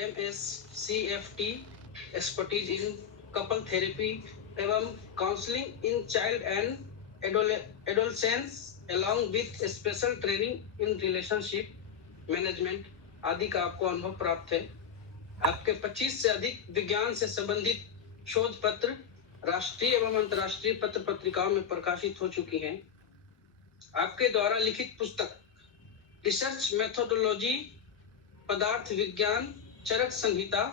MSCFT expertise in couple therapy एवं counselling in child and adolescence along with special training in relationship management आदि का आपको अनुभव प्राप्त है। आपके 25 से अधिक विज्ञान से संबंधित शोध पत्र राष्ट्रीय एवं अंतर्राष्ट्रीय पत्र पत्रिकाओं में प्रकाशित हो चुकी हैं। आपके द्वारा लिखित पुस्तक रिसर्च मेथोडोलॉजी, पदार्थ विज्ञान, चरक संहिता,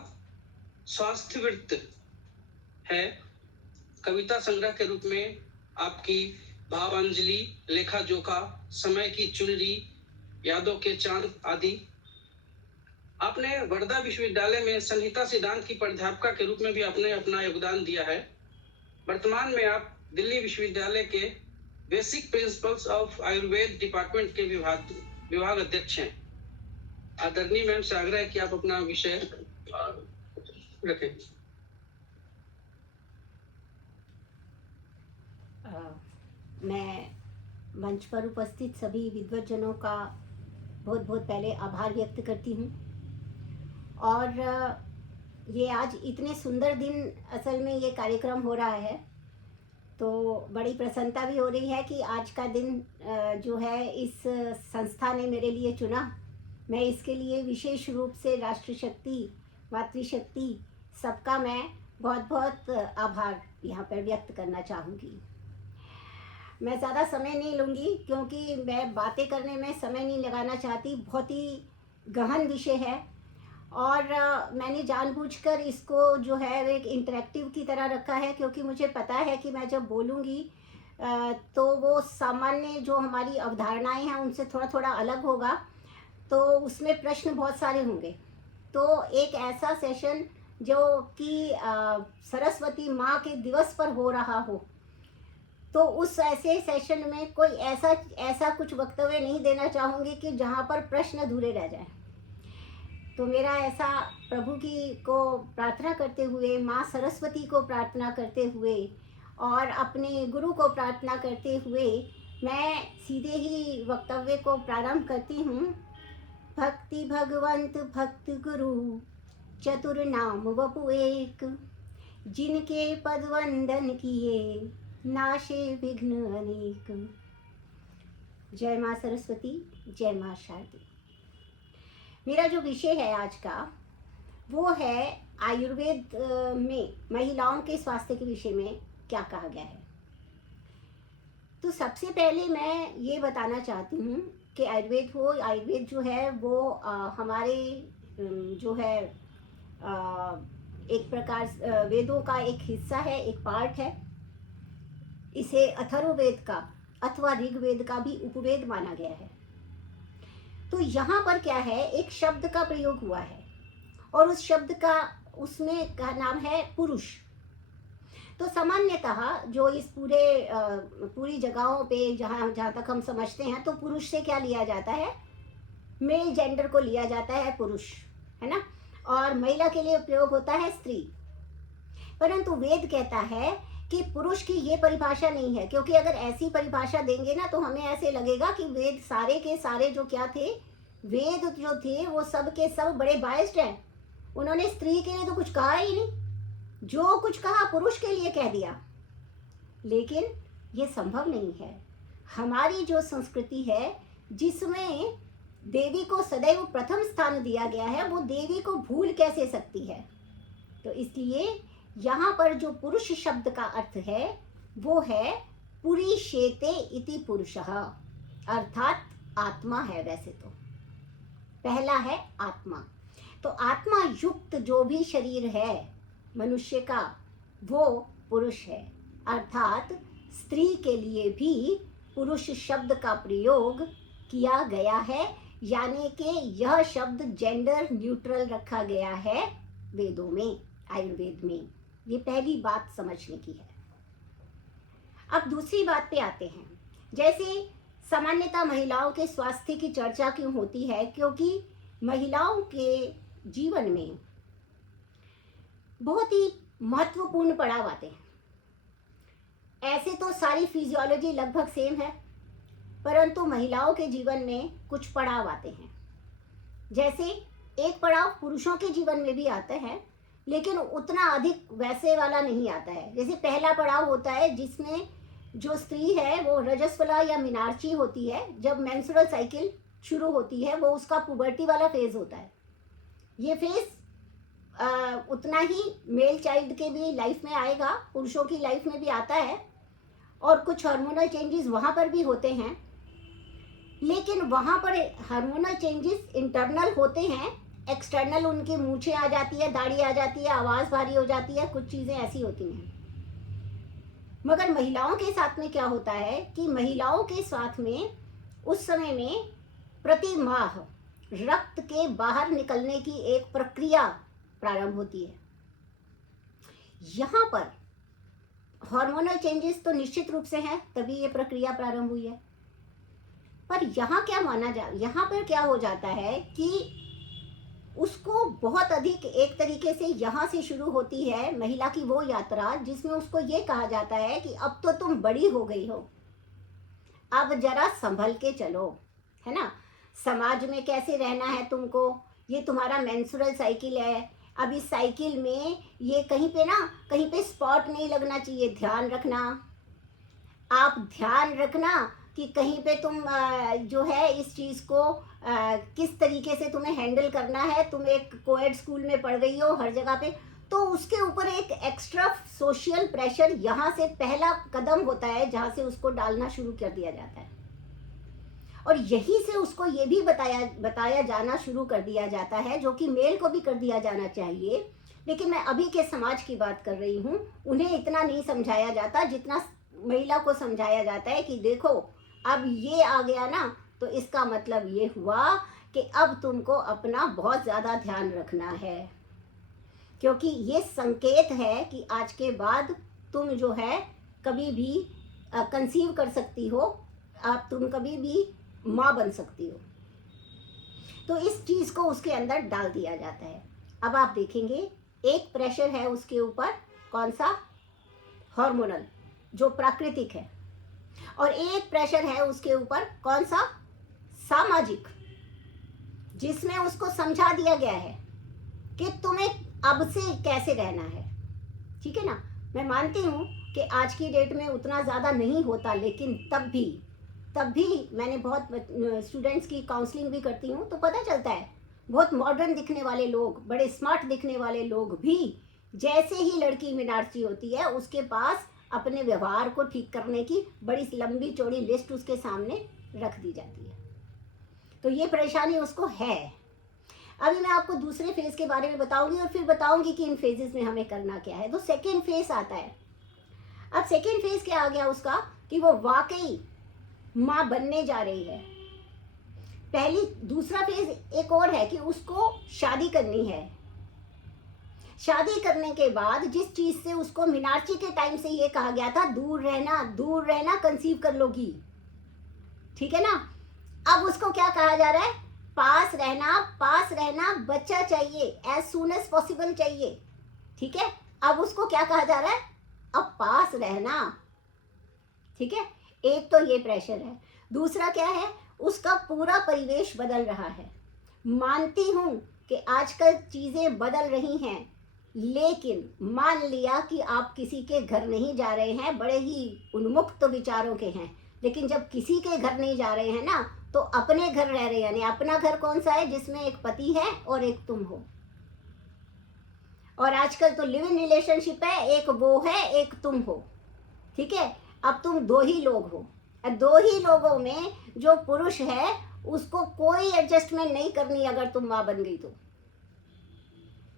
स्वास्थ्यवृत्त है। कविता संग्रह के रूप में आपकी भावांजलि, लेखा जोखा, समय की चुनरी, यादों के चांद आदि। आपने वर्धा विश्वविद्यालय में संहिता सिद्धांत की प्राध्यापिका के रूप में भी आपने अपना योगदान दिया है। वर्तमान में आप दिल्ली विश्वविद्यालय के basic principles of Ayurveda department के विभाग अध्यक्ष हैं। आदरणीय मैम से आग्रह है कि आप अपना विषय रखें। मैं मंच पर उपस्थित सभी विद्वज्जनों का बहुत बहुत पहले आभार व्यक्त करती हूँ। और ये आज इतने सुंदर दिन असल में ये कार्यक्रम हो रहा है, तो बड़ी प्रसन्नता भी हो रही है कि आज का दिन जो है इस संस्था ने मेरे लिए चुना। मैं इसके लिए विशेष रूप से राष्ट्रशक्ति, मातृशक्ति सबका मैं बहुत बहुत आभार यहाँ पर व्यक्त करना चाहूँगी। मैं ज़्यादा समय नहीं लूँगी क्योंकि मैं बातें करने में समय नहीं लगाना चाहती। बहुत ही गहन विषय है और मैंने जानबूझकर इसको जो है एक इंटरेक्टिव की तरह रखा है, क्योंकि मुझे पता है कि मैं जब बोलूँगी तो वो सामान्य जो हमारी अवधारणाएं हैं उनसे थोड़ा थोड़ा अलग होगा, तो उसमें प्रश्न बहुत सारे होंगे। तो एक ऐसा सेशन जो कि सरस्वती माँ के दिवस पर हो रहा हो, तो उस ऐसे सेशन में कोई ऐसा कुछ वक्तव्य नहीं देना चाहूँगी कि जहाँ पर प्रश्न अधूरे रह जाएं। तो मेरा ऐसा प्रभु की को प्रार्थना करते हुए, माँ सरस्वती को प्रार्थना करते हुए और अपने गुरु को प्रार्थना करते हुए मैं सीधे ही वक्तव्य को प्रारंभ करती हूँ। भक्ति भगवंत भक्त गुरु चतुर नाम वपु एक, जिनके पद वंदन किए नाशे विघ्न अनेक। जय माँ सरस्वती, जय माँ शारदी। मेरा जो विषय है आज का वो है आयुर्वेद में महिलाओं के स्वास्थ्य के विषय में क्या कहा गया है। तो सबसे पहले मैं ये बताना चाहती हूँ कि आयुर्वेद जो है वो हमारे जो है एक प्रकार वेदों का एक हिस्सा है, एक पार्ट है। इसे अथर्ववेद का अथवा ऋग्वेद का भी उपवेद माना गया है। तो यहाँ पर क्या है, एक शब्द का प्रयोग हुआ है और उस शब्द का उसमें का नाम है पुरुष। तो सामान्यतः जो इस पूरी जगहों पे जहाँ तक हम समझते हैं तो पुरुष से क्या लिया जाता है, मेल जेंडर को लिया जाता है पुरुष, है ना, और महिला के लिए प्रयोग होता है स्त्री। परंतु वेद कहता है कि पुरुष की ये परिभाषा नहीं है, क्योंकि अगर ऐसी परिभाषा देंगे ना तो हमें ऐसे लगेगा कि वेद सारे के सारे जो क्या थे, वेद जो थे वो सब के सब बड़े बायस्ड हैं। उन्होंने स्त्री के लिए तो कुछ कहा ही नहीं, जो कुछ कहा पुरुष के लिए कह दिया। लेकिन ये संभव नहीं है। हमारी जो संस्कृति है जिसमें देवी को सदैव प्रथम स्थान दिया गया है, वो देवी को भूल कैसे सकती है। तो इसलिए यहाँ पर जो पुरुष शब्द का अर्थ है वो है पुरीशेते इति पुरुषः, अर्थात आत्मा है। वैसे तो पहला है आत्मा। तो आत्मा युक्त जो भी शरीर है मनुष्य का वो पुरुष है, अर्थात स्त्री के लिए भी पुरुष शब्द का प्रयोग किया गया है, यानी कि यह शब्द जेंडर न्यूट्रल रखा गया है वेदों में, आयुर्वेद में। ये पहली बात समझने की है। अब दूसरी बात पे आते हैं। जैसे सामान्यतः महिलाओं के स्वास्थ्य की चर्चा क्यों होती है, क्योंकि महिलाओं के जीवन में बहुत ही महत्वपूर्ण पड़ाव आते हैं। ऐसे तो सारी फिजियोलॉजी लगभग सेम है, परंतु महिलाओं के जीवन में कुछ पड़ाव आते हैं। जैसे एक पड़ाव पुरुषों के जीवन में भी आता है, लेकिन उतना अधिक वैसे वाला नहीं आता है। जैसे पहला पड़ाव होता है जिसमें जो स्त्री है वो रजस्वला या मीनार्ची होती है, जब मेंस्ट्रुअल साइकिल शुरू होती है वो उसका पुबर्टी वाला फेज होता है। ये फेज उतना ही मेल चाइल्ड के भी लाइफ में आएगा, पुरुषों की लाइफ में भी आता है, और कुछ हार्मोनल चेंजेस वहाँ पर भी होते हैं, लेकिन वहाँ पर हार्मोनल चेंजेस इंटरनल होते हैं, एक्सटर्नल उनकी मूछें आ जाती है, दाढ़ी आ जाती है, आवाज़ भारी हो जाती है, कुछ चीज़ें ऐसी होती हैं। मगर महिलाओं के साथ में क्या होता है कि महिलाओं के साथ में उस समय में प्रति माह रक्त के बाहर निकलने की एक प्रक्रिया प्रारंभ होती है। यहाँ पर हार्मोनल चेंजेस तो निश्चित रूप से हैं, तभी ये प्रक्रिया प्रारंभ हुई है। पर यहाँ क्या यहाँ पर क्या हो जाता है कि उसको बहुत अधिक एक तरीके से यहाँ से शुरू होती है महिला की वो यात्रा जिसमें उसको ये कहा जाता है कि अब तो तुम बड़ी हो गई हो, अब जरा संभल के चलो, है ना। समाज में कैसे रहना है तुमको, ये तुम्हारा मेंस्ट्रुअल साइकिल है, अब इस साइकिल में ये कहीं पे स्पॉट नहीं लगना चाहिए, ध्यान रखना। आप ध्यान रखना कि कहीं पे तुम जो है इस चीज़ को किस तरीके से तुम्हें हैंडल करना है। तुम एक कोएड स्कूल में पढ़ रही हो हर जगह पे, तो उसके ऊपर एक एक्स्ट्रा सोशल प्रेशर यहाँ से पहला कदम होता है जहाँ से उसको डालना शुरू कर दिया जाता है, और यहीं से उसको ये भी बताया जाना शुरू कर दिया जाता है, जो कि मेल को भी कर दिया जाना चाहिए, लेकिन मैं अभी के समाज की बात कर रही हूँ। उन्हें इतना नहीं समझाया जाता जितना महिला को समझाया जाता है कि देखो अब ये आ गया ना, तो इसका मतलब ये हुआ कि अब तुमको अपना बहुत ज़्यादा ध्यान रखना है, क्योंकि ये संकेत है कि आज के बाद तुम जो है कभी भी कंसीव कर सकती हो, आप तुम कभी भी माँ बन सकती हो। तो इस चीज़ को उसके अंदर डाल दिया जाता है। अब आप देखेंगे एक प्रेशर है उसके ऊपर, कौन सा, हार्मोनल जो प्राकृतिक है, और एक प्रेशर है उसके ऊपर कौन सा, सामाजिक, जिसमें उसको समझा दिया गया है कि तुम्हें अब से कैसे रहना है। ठीक है ना। मैं मानती हूँ कि आज की डेट में उतना ज़्यादा नहीं होता, लेकिन तब भी मैंने बहुत स्टूडेंट्स की काउंसलिंग भी करती हूँ, तो पता चलता है बहुत मॉडर्न दिखने वाले लोग, बड़े स्मार्ट दिखने वाले लोग भी जैसे ही लड़की मीनार्ची होती है उसके पास अपने व्यवहार को ठीक करने की बड़ी लंबी चौड़ी लिस्ट उसके सामने रख दी जाती है। तो ये परेशानी उसको है। अभी मैं आपको दूसरे फेज के बारे में बताऊंगी और फिर बताऊंगी कि इन फेजेस में हमें करना क्या है। तो सेकेंड फेज आता है। अब सेकेंड फेज क्या आ गया उसका कि वो वाकई माँ बनने जा रही है। दूसरा फेज एक और है कि उसको शादी करनी है। शादी करने के बाद जिस चीज से उसको मीनार्ची के टाइम से ये कहा गया था दूर रहना कंसीव कर लोगी, ठीक है ना। अब उसको क्या कहा जा रहा है, पास रहना, बच्चा चाहिए, एज सून एज पॉसिबल चाहिए, ठीक है। अब उसको क्या कहा जा रहा है, अब पास रहना, ठीक है। एक तो ये प्रेशर है। दूसरा क्या है, उसका पूरा परिवेश बदल रहा है। मानती हूं कि आजकल चीजें बदल रही हैं, लेकिन मान लिया कि आप किसी के घर नहीं जा रहे हैं, बड़े ही उन्मुक्त विचारों के हैं, लेकिन जब किसी के घर नहीं जा रहे हैं ना, तो अपने घर रह रहे हैं। यानी अपना घर कौन सा है, जिसमें एक पति है और एक तुम हो। और आजकल तो लिव इन रिलेशनशिप है, एक वो है एक तुम हो, ठीक है। अब तुम दो ही लोग हो, दो ही लोगों में जो पुरुष है उसको कोई एडजस्टमेंट नहीं करनी अगर तुम माँ बन गई तो,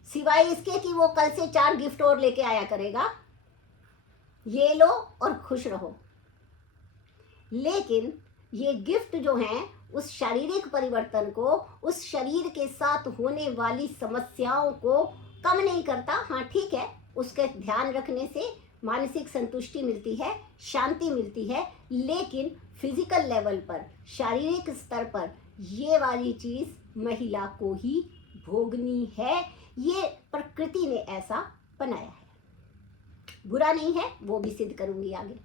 सिवाय इसके कि वो कल से 4 गिफ्ट और लेके आया करेगा, ये लो और खुश रहो। लेकिन ये गिफ्ट जो हैं उस शारीरिक परिवर्तन को, उस शरीर के साथ होने वाली समस्याओं को कम नहीं करता। हाँ ठीक है, उसके ध्यान रखने से मानसिक संतुष्टि मिलती है, शांति मिलती है, लेकिन फिजिकल लेवल पर, शारीरिक स्तर पर ये वाली चीज़ महिला को ही भोगनी है। ये प्रकृति ने ऐसा बनाया है, बुरा नहीं है, वो भी सिद्ध करूंगी आगे।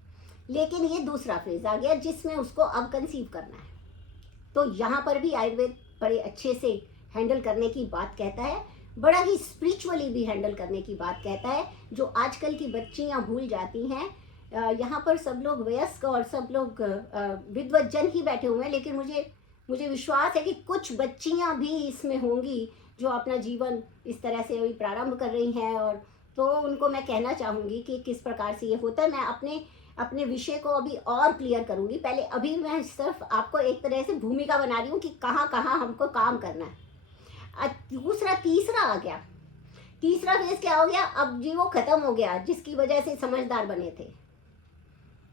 लेकिन ये दूसरा फेज आ गया जिसमें उसको अब कंसीव करना है। तो यहाँ पर भी आयुर्वेद बड़े अच्छे से हैंडल करने की बात कहता है, बड़ा ही स्पिरिचुअली भी हैंडल करने की बात कहता है, जो आजकल की बच्चियां भूल जाती हैं। यहाँ पर सब लोग वयस्क और सब लोग विद्वज्जन ही बैठे हुए हैं, लेकिन मुझे विश्वास है कि कुछ बच्चियां भी इसमें होंगी जो अपना जीवन इस तरह से अभी प्रारंभ कर रही हैं, और तो उनको मैं कहना चाहूँगी कि किस प्रकार से ये होता है। मैं अपने विषय को अभी और क्लियर करूँगी। पहले अभी मैं सिर्फ आपको एक तरह से भूमिका बना रही हूँ कि कहाँ कहाँ हमको काम करना है। दूसरा तीसरा आ गया, तीसरा फेज क्या हो गया, अब जी वो खत्म हो गया जिसकी वजह से समझदार बने थे,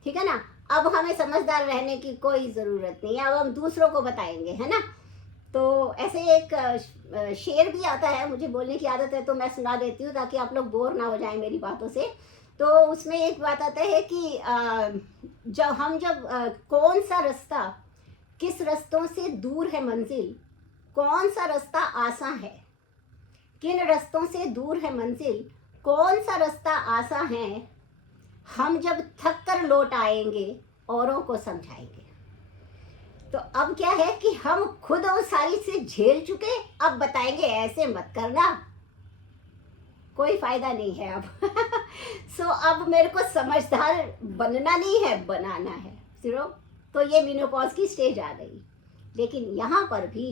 ठीक है ना। अब हमें समझदार रहने की कोई ज़रूरत नहीं है, अब हम दूसरों को बताएंगे, है ना। तो ऐसे एक शेर भी आता है, मुझे बोलने की आदत है तो मैं सुना देती हूँ ताकि आप लोग बोर ना हो जाएं मेरी बातों से। तो उसमें एक बात आता है कि जब कौन सा रास्ता, किस रास्तों से दूर है मंजिल, कौन सा रास्ता आसान है, किन रास्तों से दूर है मंजिल, कौन सा रास्ता आसान है, हम जब थक कर लौट आएंगे औरों को समझाएंगे। तो अब क्या है कि हम खुद उस सारी से झेल चुके, अब बताएंगे ऐसे मत करना, कोई फायदा नहीं है अब। सो अब मेरे को समझदार बनना नहीं है, बनाना है सिर्फ। तो ये मेनोपॉज की स्टेज आ गई, लेकिन यहाँ पर भी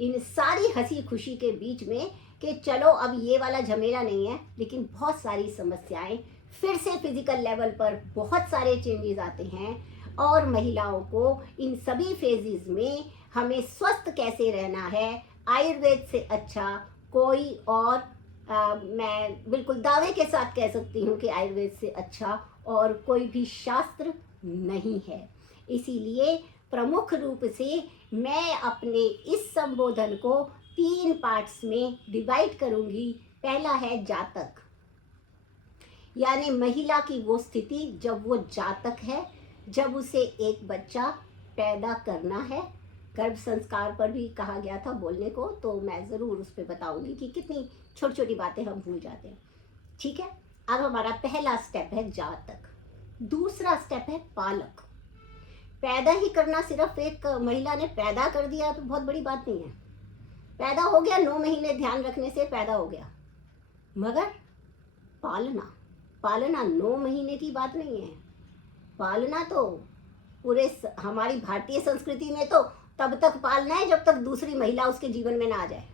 इन सारी हंसी खुशी के बीच में कि चलो अब ये वाला झमेला नहीं है, लेकिन बहुत सारी समस्याएं फिर से फिजिकल लेवल पर बहुत सारे चेंजेस आते हैं, और महिलाओं को इन सभी फेजेस में हमें स्वस्थ कैसे रहना है, आयुर्वेद से अच्छा कोई और मैं बिल्कुल दावे के साथ कह सकती हूँ कि आयुर्वेद से अच्छा और कोई भी शास्त्र नहीं है। इसीलिए प्रमुख रूप से मैं अपने इस संबोधन को 3 पार्ट्स में डिवाइड करूँगी। पहला है जातक, यानी महिला की वो स्थिति जब वो जातक है, जब उसे एक बच्चा पैदा करना है। गर्भ संस्कार पर भी कहा गया था बोलने को, तो मैं ज़रूर उस पर बताऊंगी कि कितनी छोटी छोटी बातें हम भूल जाते हैं, ठीक है। अब हमारा पहला स्टेप है जातक, दूसरा स्टेप है पालक। पैदा ही करना, सिर्फ एक महिला ने पैदा कर दिया तो बहुत बड़ी बात नहीं है। पैदा हो गया, 9 महीने ध्यान रखने से पैदा हो गया, मगर पालना 9 महीने की बात नहीं है। पालना तो पूरे हमारी भारतीय संस्कृति में तो तब तक पालना है जब तक दूसरी महिला उसके जीवन में ना आ जाए,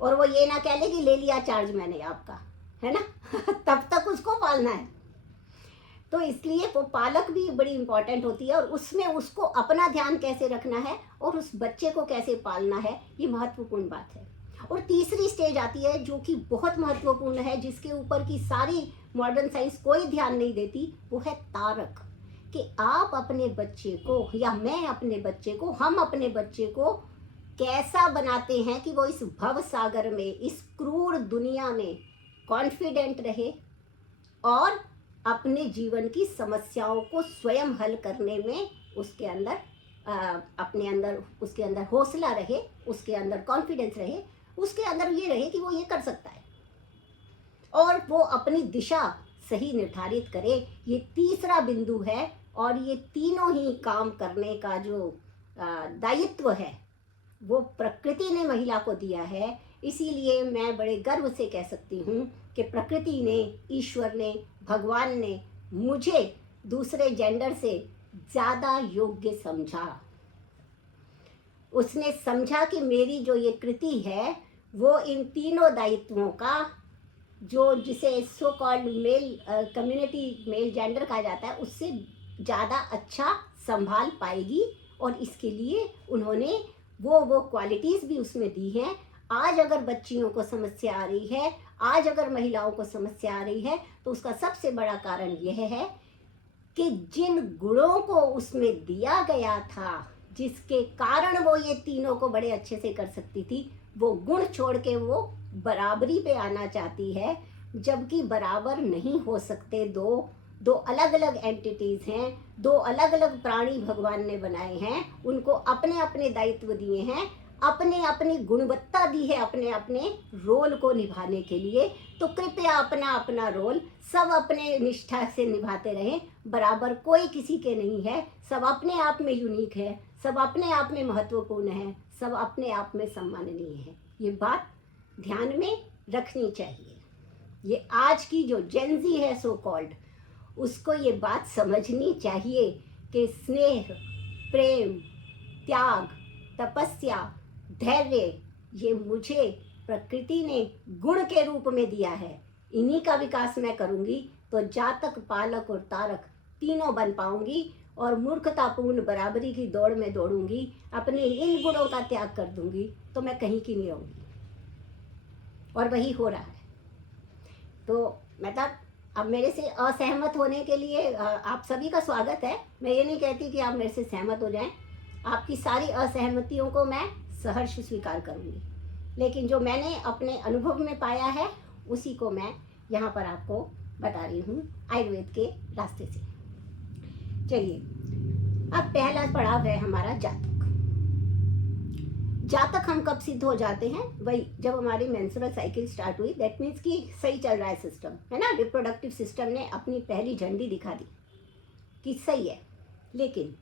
और वो ये ना कह ले कि ले लिया चार्ज मैंने आपका, है ना। तब तक उसको पालना है। तो इसलिए वो पालक भी बड़ी इंपॉर्टेंट होती है, और उसमें उसको अपना ध्यान कैसे रखना है और उस बच्चे को कैसे पालना है, ये महत्वपूर्ण बात है। और तीसरी स्टेज आती है जो कि बहुत महत्वपूर्ण है, जिसके ऊपर की सारी मॉडर्न साइंस कोई ध्यान नहीं देती, वो है तारक। कि आप अपने बच्चे को, या मैं अपने बच्चे को, हम अपने बच्चे को कैसा बनाते हैं कि वो इस भव सागर में, इस क्रूर दुनिया में कॉन्फिडेंट रहे और अपने जीवन की समस्याओं को स्वयं हल करने में उसके अंदर अपने अंदर उसके अंदर हौसला रहे, उसके अंदर कॉन्फिडेंस रहे, उसके अंदर ये रहे कि वो ये कर सकता है, और वो अपनी दिशा सही निर्धारित करे। ये तीसरा बिंदु है, और ये तीनों ही काम करने का जो दायित्व है वो प्रकृति ने महिला को दिया है। इसीलिए मैं बड़े गर्व से कह सकती हूँ कि प्रकृति ने, ईश्वर ने, भगवान ने मुझे दूसरे जेंडर से ज़्यादा योग्य समझा। उसने समझा कि मेरी जो ये कृति है वो इन तीनों दायित्वों का, जो जिसे so called male community male gender कहा जाता है, उससे ज़्यादा अच्छा संभाल पाएगी, और इसके लिए उन्होंने वो क्वालिटीज़ भी उसमें दी हैं। आज अगर बच्चियों को समस्या आ रही है, आज अगर महिलाओं को समस्या आ रही है, तो उसका सबसे बड़ा कारण यह है कि जिन गुणों को उसमें दिया गया था, जिसके कारण वो ये तीनों को बड़े अच्छे से कर सकती थी, वो गुण छोड़ के वो बराबरी पे आना चाहती है, जबकि बराबर नहीं हो सकते। दो अलग अलग एंटिटीज़ हैं, 2 अलग अलग प्राणी भगवान ने बनाए हैं, उनको अपने अपने दायित्व दिए हैं, अपने अपनी गुणवत्ता दी है अपने अपने रोल को निभाने के लिए। तो कृपया अपना अपना रोल सब अपने निष्ठा से निभाते रहें, बराबर कोई किसी के नहीं है, सब अपने आप में यूनिक है, सब अपने आप में महत्वपूर्ण है, सब अपने आप में सम्माननीय है। ये बात ध्यान में रखनी चाहिए। ये आज की जो जेनजी है सो कॉल्ड, उसको ये बात समझनी चाहिए कि स्नेह, प्रेम, त्याग, तपस्या, धैर्य, ये मुझे प्रकृति ने गुण के रूप में दिया है। इन्हीं का विकास मैं करूँगी तो जातक, पालक और तारक तीनों बन पाऊंगी और मूर्खतापूर्ण बराबरी की दौड़ में दौड़ूंगी, अपने इन गुणों का त्याग कर दूंगी तो मैं कहीं की नहीं रहूँगी। और वही हो रहा है। तो मतलब अब मेरे से असहमत होने के लिए आप सभी का स्वागत है। मैं ये नहीं कहती कि आप मेरे से सहमत हो जाएं। आपकी सारी असहमतियों को मैं सहर्ष स्वीकार करूँगी, लेकिन जो मैंने अपने अनुभव में पाया है उसी को मैं यहाँ पर आपको बता रही हूँ आयुर्वेद के रास्ते से। चलिए, अब पहला पड़ाव है हमारा जातक। जातक हम कब सिद्ध हो जाते हैं? वही जब हमारी मेंस्ट्रुअल साइकिल स्टार्ट हुई। दैट मीन्स कि सही चल रहा है सिस्टम, है ना। रिप्रोडक्टिव सिस्टम ने अपनी पहली झंडी दिखा दी कि सही है। लेकिन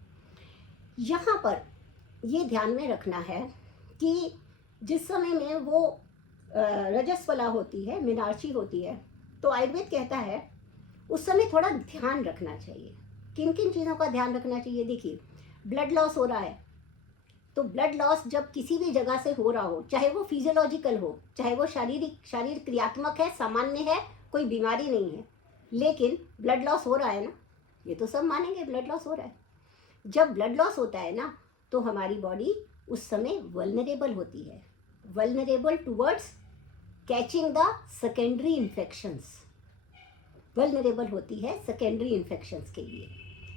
यहाँ पर ये ध्यान में रखना है कि जिस समय में वो रजस्वला होती है, मीनार्ची होती है, तो आयुर्वेद कहता है उस समय थोड़ा ध्यान रखना चाहिए। किन किन चीज़ों का ध्यान रखना चाहिए? देखिए, ब्लड लॉस हो रहा है, तो ब्लड लॉस जब किसी भी जगह से हो रहा हो, चाहे वो फिजियोलॉजिकल हो, चाहे वो शारीरिक क्रियात्मक है, सामान्य है, कोई बीमारी नहीं है, लेकिन ब्लड लॉस हो रहा है ना, ये तो सब मानेंगे ब्लड लॉस हो रहा है। जब ब्लड लॉस होता है ना, तो हमारी बॉडी उस समय वल्नरेबल होती है, vulnerable towards catching the secondary infections, vulnerable होती है सेकेंडरी इन्फेक्शंस के लिए।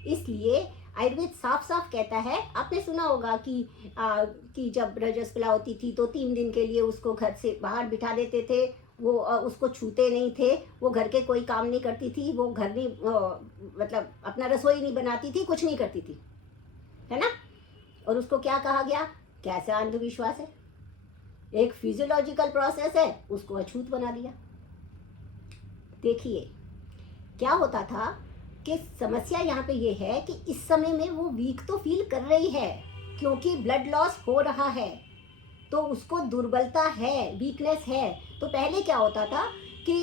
इसलिए आयुर्वेद साफ साफ कहता है, आपने सुना होगा कि जब रजस्वला होती थी तो 3 दिन के लिए उसको घर से बाहर बिठा देते थे, वो उसको छूते नहीं थे, वो घर के कोई काम नहीं करती थी, वो घर नहीं मतलब अपना रसोई नहीं बनाती थी, कुछ नहीं करती थी, है ना। और उसको क्या कहा गया? कैसा अंधविश्वास है, एक फिजियोलॉजिकल प्रोसेस है, उसको अछूत बना दिया। देखिए क्या होता था कि समस्या यहाँ पे ये है कि इस समय में वो वीक तो फील कर रही है, क्योंकि ब्लड लॉस हो रहा है, तो उसको दुर्बलता है, वीकनेस है। तो पहले क्या होता था कि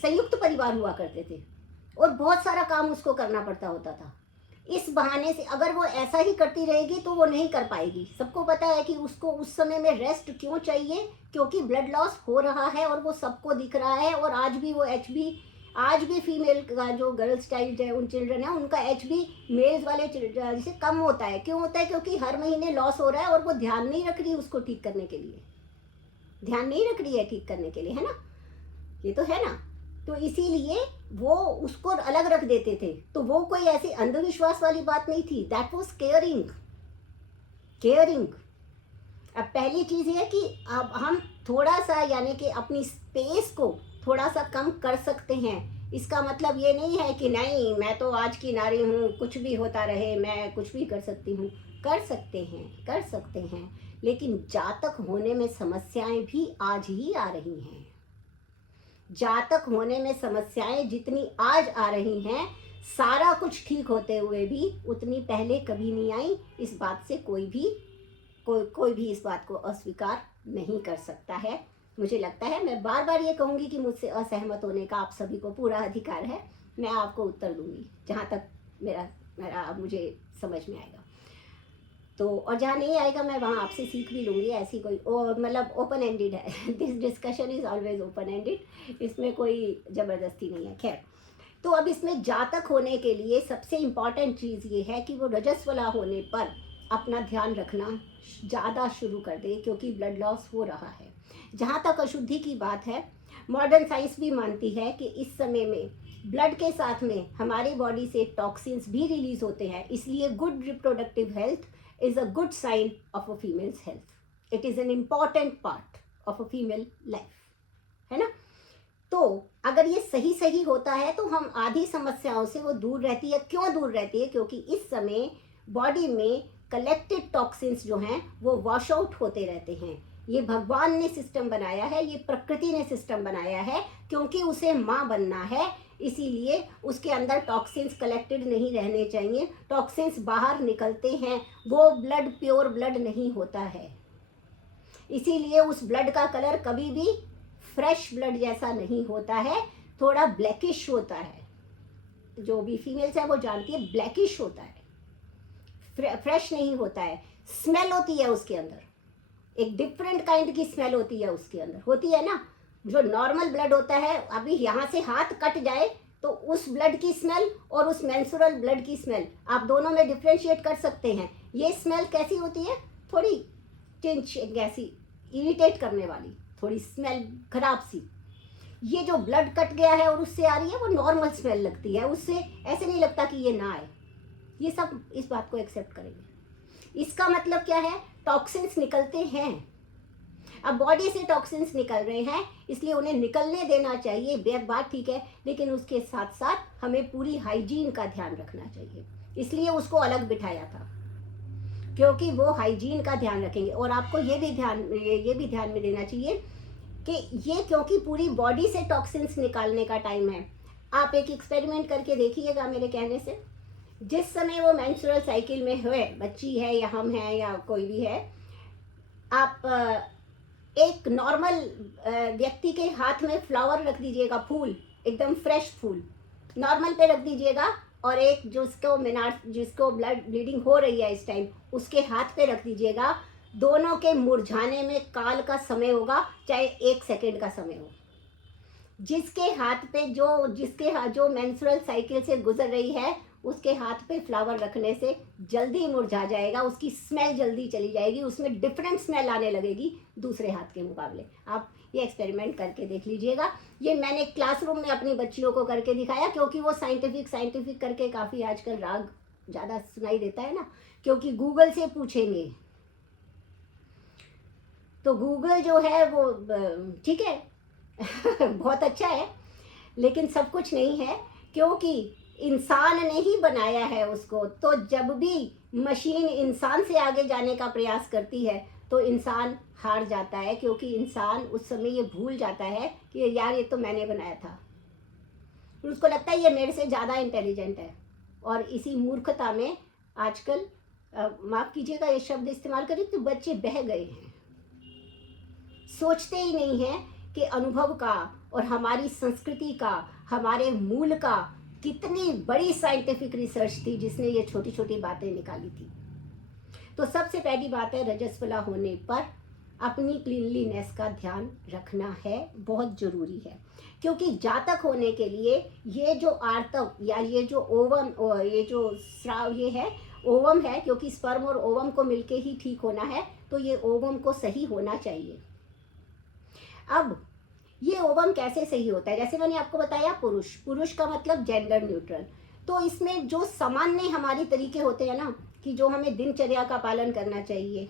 संयुक्त परिवार हुआ करते थे और बहुत सारा काम उसको करना पड़ता होता था। इस बहाने से अगर वो ऐसा ही करती रहेगी तो वो नहीं कर पाएगी। सबको पता है कि उसको उस समय में रेस्ट क्यों चाहिए, क्योंकि ब्लड लॉस हो रहा है और वो सबको दिख रहा है। और आज भी वो आज भी फीमेल का जो गर्ल्स चाइल्ड है, उन चिल्ड्रन है, उनका HB मेल्स वाले जैसे कम होता है। क्यों होता है? क्योंकि हर महीने लॉस हो रहा है और वो ध्यान नहीं रख रही उसको ठीक करने के लिए, ध्यान नहीं रख रही है ठीक करने के लिए, है ना। ये तो है ना। तो इसीलिए वो उसको अलग रख देते थे। तो वो कोई ऐसी अंधविश्वास वाली बात नहीं थी, दैट वाज केयरिंग। अब पहली चीज़ है कि अब हम थोड़ा सा यानी कि अपनी स्पेस को थोड़ा सा कम कर सकते हैं। इसका मतलब ये नहीं है कि नहीं मैं तो आज की नारी हूँ, कुछ भी होता रहे, मैं कुछ भी कर सकती हूँ। कर सकते हैं, लेकिन जातक होने में समस्याएं भी आज ही आ रही हैं। जातक होने में समस्याएं जितनी आज आ रही हैं, सारा कुछ ठीक होते हुए भी उतनी पहले कभी नहीं आई। इस बात से कोई भी इस बात को अस्वीकार नहीं कर सकता है। मुझे लगता है, मैं बार बार ये कहूँगी कि मुझसे असहमत होने का आप सभी को पूरा अधिकार है। मैं आपको उत्तर दूंगी जहाँ तक मेरा मुझे समझ में आएगा। तो और जहाँ नहीं आएगा मैं वहाँ आपसे सीख भी लूँगी। ऐसी कोई मतलब ओपन एंडेड है, this discussion is always open ended, इसमें कोई ज़बरदस्ती नहीं है। खैर, तो अब इसमें जातक होने के लिए सबसे इम्पॉर्टेंट चीज़ ये है कि वो रजस्वला होने पर अपना ध्यान रखना ज़्यादा शुरू कर दे, क्योंकि ब्लड लॉस हो रहा है। जहाँ तक अशुद्धि की बात है, मॉडर्न साइंस भी मानती है कि इस समय में ब्लड के साथ में हमारी बॉडी से टॉक्सिन्स भी रिलीज होते हैं। इसलिए good reproductive health is a good sign of a female's health. It is an important part of a female life, है ना। तो अगर ये सही होता है तो हम आधी समस्याओं से वो दूर रहती है। क्यों दूर रहती है? क्योंकि इस समय बॉडी में कलेक्टेड टॉक्सिन्स जो हैं वो वॉश आउट होते रहते हैं। ये भगवान ने सिस्टम बनाया है, ये प्रकृति ने सिस्टम बनाया है, क्योंकि उसे माँ बनना है। इसीलिए उसके अंदर टॉक्सिन्स कलेक्टेड नहीं रहने चाहिए। टॉक्सिन्स बाहर निकलते हैं, वो ब्लड प्योर ब्लड नहीं होता है, इसीलिए उस ब्लड का कलर कभी भी फ्रेश ब्लड जैसा नहीं होता है, थोड़ा ब्लैकिश होता है। जो भी फीमेल्स है वो जानती है, ब्लैकिश होता है, फ्रेश नहीं होता है। स्मेल होती है उसके अंदर, एक डिफरेंट काइंड की स्मेल होती है उसके अंदर, होती है ना। जो नॉर्मल ब्लड होता है, अभी यहाँ से हाथ कट जाए तो उस ब्लड की स्मेल और उस मेंस्ट्रुअल ब्लड की स्मेल आप दोनों में डिफ्रेंशिएट कर सकते हैं। ये स्मेल कैसी होती है, थोड़ी टिंच ऐसी इरिटेट करने वाली, थोड़ी स्मेल खराब सी। ये जो ब्लड कट गया है और उससे आ रही है, वो नॉर्मल स्मेल लगती है, उससे ऐसे नहीं लगता कि ये ना आए। ये सब इस बात को एक्सेप्ट करेंगे। इसका मतलब क्या है, टॉक्सिन्स निकलते हैं। अब बॉडी से टॉक्सिन्स निकल रहे हैं, इसलिए उन्हें निकलने देना चाहिए, बात ठीक है, लेकिन उसके साथ साथ हमें पूरी हाइजीन का ध्यान रखना चाहिए। इसलिए उसको अलग बिठाया था, क्योंकि वो हाइजीन का ध्यान रखेंगे। और आपको ये भी ध्यान में देना चाहिए कि ये क्योंकि पूरी बॉडी से टॉक्सिन्स निकालने का टाइम है। आप एक एक्सपेरिमेंट करके देखिएगा मेरे कहने से। जिस समय वो मेंस्ट्रुअल साइकिल में है, बच्ची है या हम हैं या कोई भी है, आप एक नॉर्मल व्यक्ति के हाथ में फ्लावर रख दीजिएगा, फूल, एकदम फ्रेश फूल नॉर्मल पे रख दीजिएगा, और एक जिसको ब्लड ब्लीडिंग हो रही है इस टाइम, उसके हाथ पे रख दीजिएगा। दोनों के मुरझाने में काल का समय होगा, चाहे 1 सेकेंड का समय हो। जिसके हाथ पे जो मेंस्ट्रुअल साइकिल से गुजर रही है, उसके हाथ पे फ्लावर रखने से जल्दी मुरझा जाएगा, उसकी स्मेल जल्दी चली जाएगी, उसमें डिफरेंट स्मेल आने लगेगी दूसरे हाथ के मुकाबले। आप ये एक्सपेरिमेंट करके देख लीजिएगा। ये मैंने क्लासरूम में अपनी बच्चियों को करके दिखाया, क्योंकि वो साइंटिफिक करके काफ़ी आजकल राग ज़्यादा सुनाई देता है ना, क्योंकि गूगल से पूछेंगे तो गूगल जो है वो ठीक है बहुत अच्छा है, लेकिन सब कुछ नहीं है, क्योंकि इंसान ने ही बनाया है उसको। तो जब भी मशीन इंसान से आगे जाने का प्रयास करती है तो इंसान हार जाता है, क्योंकि इंसान उस समय ये भूल जाता है कि यार ये तो मैंने बनाया था। उसको लगता है ये मेरे से ज़्यादा इंटेलिजेंट है, और इसी मूर्खता में आजकल माफ़ कीजिएगा ये शब्द इस्तेमाल करें तो बच्चे बह गए हैं। सोचते ही नहीं हैं कि अनुभव का और हमारी संस्कृति का, हमारे मूल का कितनी बड़ी साइंटिफिक रिसर्च थी जिसने ये छोटी छोटी बातें निकाली थी। तो सबसे पहली बात है, रजस्वला होने पर अपनी क्लीनलीनेस का ध्यान रखना है, बहुत ज़रूरी है। क्योंकि जातक होने के लिए ये जो आर्तव या ये जो ओवम, ये जो स्राव, ये है ओवम है, क्योंकि स्पर्म और ओवम को मिलके ही ठीक होना है, तो ये ओवम को सही होना चाहिए। अब ये ओवम कैसे सही होता है, जैसे मैंने आपको बताया, पुरुष का मतलब जेंडर न्यूट्रल। तो इसमें जो सामान्य हमारी तरीके होते हैं ना, कि जो हमें दिनचर्या का पालन करना चाहिए,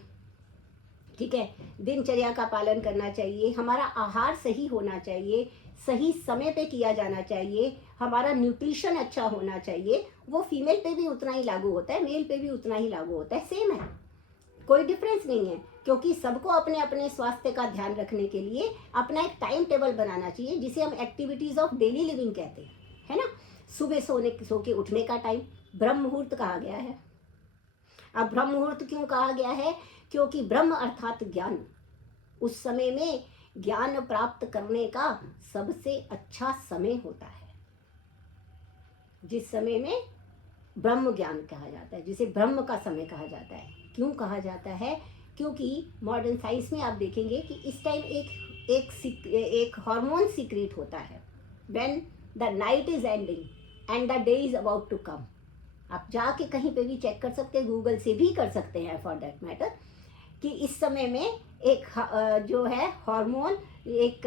ठीक है, दिनचर्या का पालन करना चाहिए, हमारा आहार सही होना चाहिए, सही समय पे किया जाना चाहिए, हमारा न्यूट्रिशन अच्छा होना चाहिए, वो फीमेल पे भी उतना ही लागू होता है, मेल पे भी उतना ही लागू होता है, सेम है, कोई डिफरेंस नहीं है। क्योंकि सबको अपने अपने स्वास्थ्य का ध्यान रखने के लिए अपना एक टाइम टेबल बनाना चाहिए, जिसे हम एक्टिविटीज़ ऑफ डेली लिविंग कहते हैं, है ना। सुबह सो के उठने का टाइम ब्रह्म मुहूर्त कहा गया है। अब ब्रह्म मुहूर्त क्यों कहा गया है, क्योंकि ब्रह्म अर्थात ज्ञान, उस समय में ज्ञान प्राप्त करने का सबसे अच्छा समय होता है, जिस समय में ब्रह्म ज्ञान कहा जाता है, जिसे ब्रह्म का समय कहा जाता है। क्यों कहा जाता है, क्योंकि मॉडर्न साइंस में आप देखेंगे कि इस टाइम एक हार्मोन सीक्रेट होता है, when the night is ending and the day is about to come. आप जाके कहीं पे भी चेक कर सकते हैं, गूगल से भी कर सकते हैं फॉर दैट मैटर, कि इस समय में एक जो है हार्मोन, एक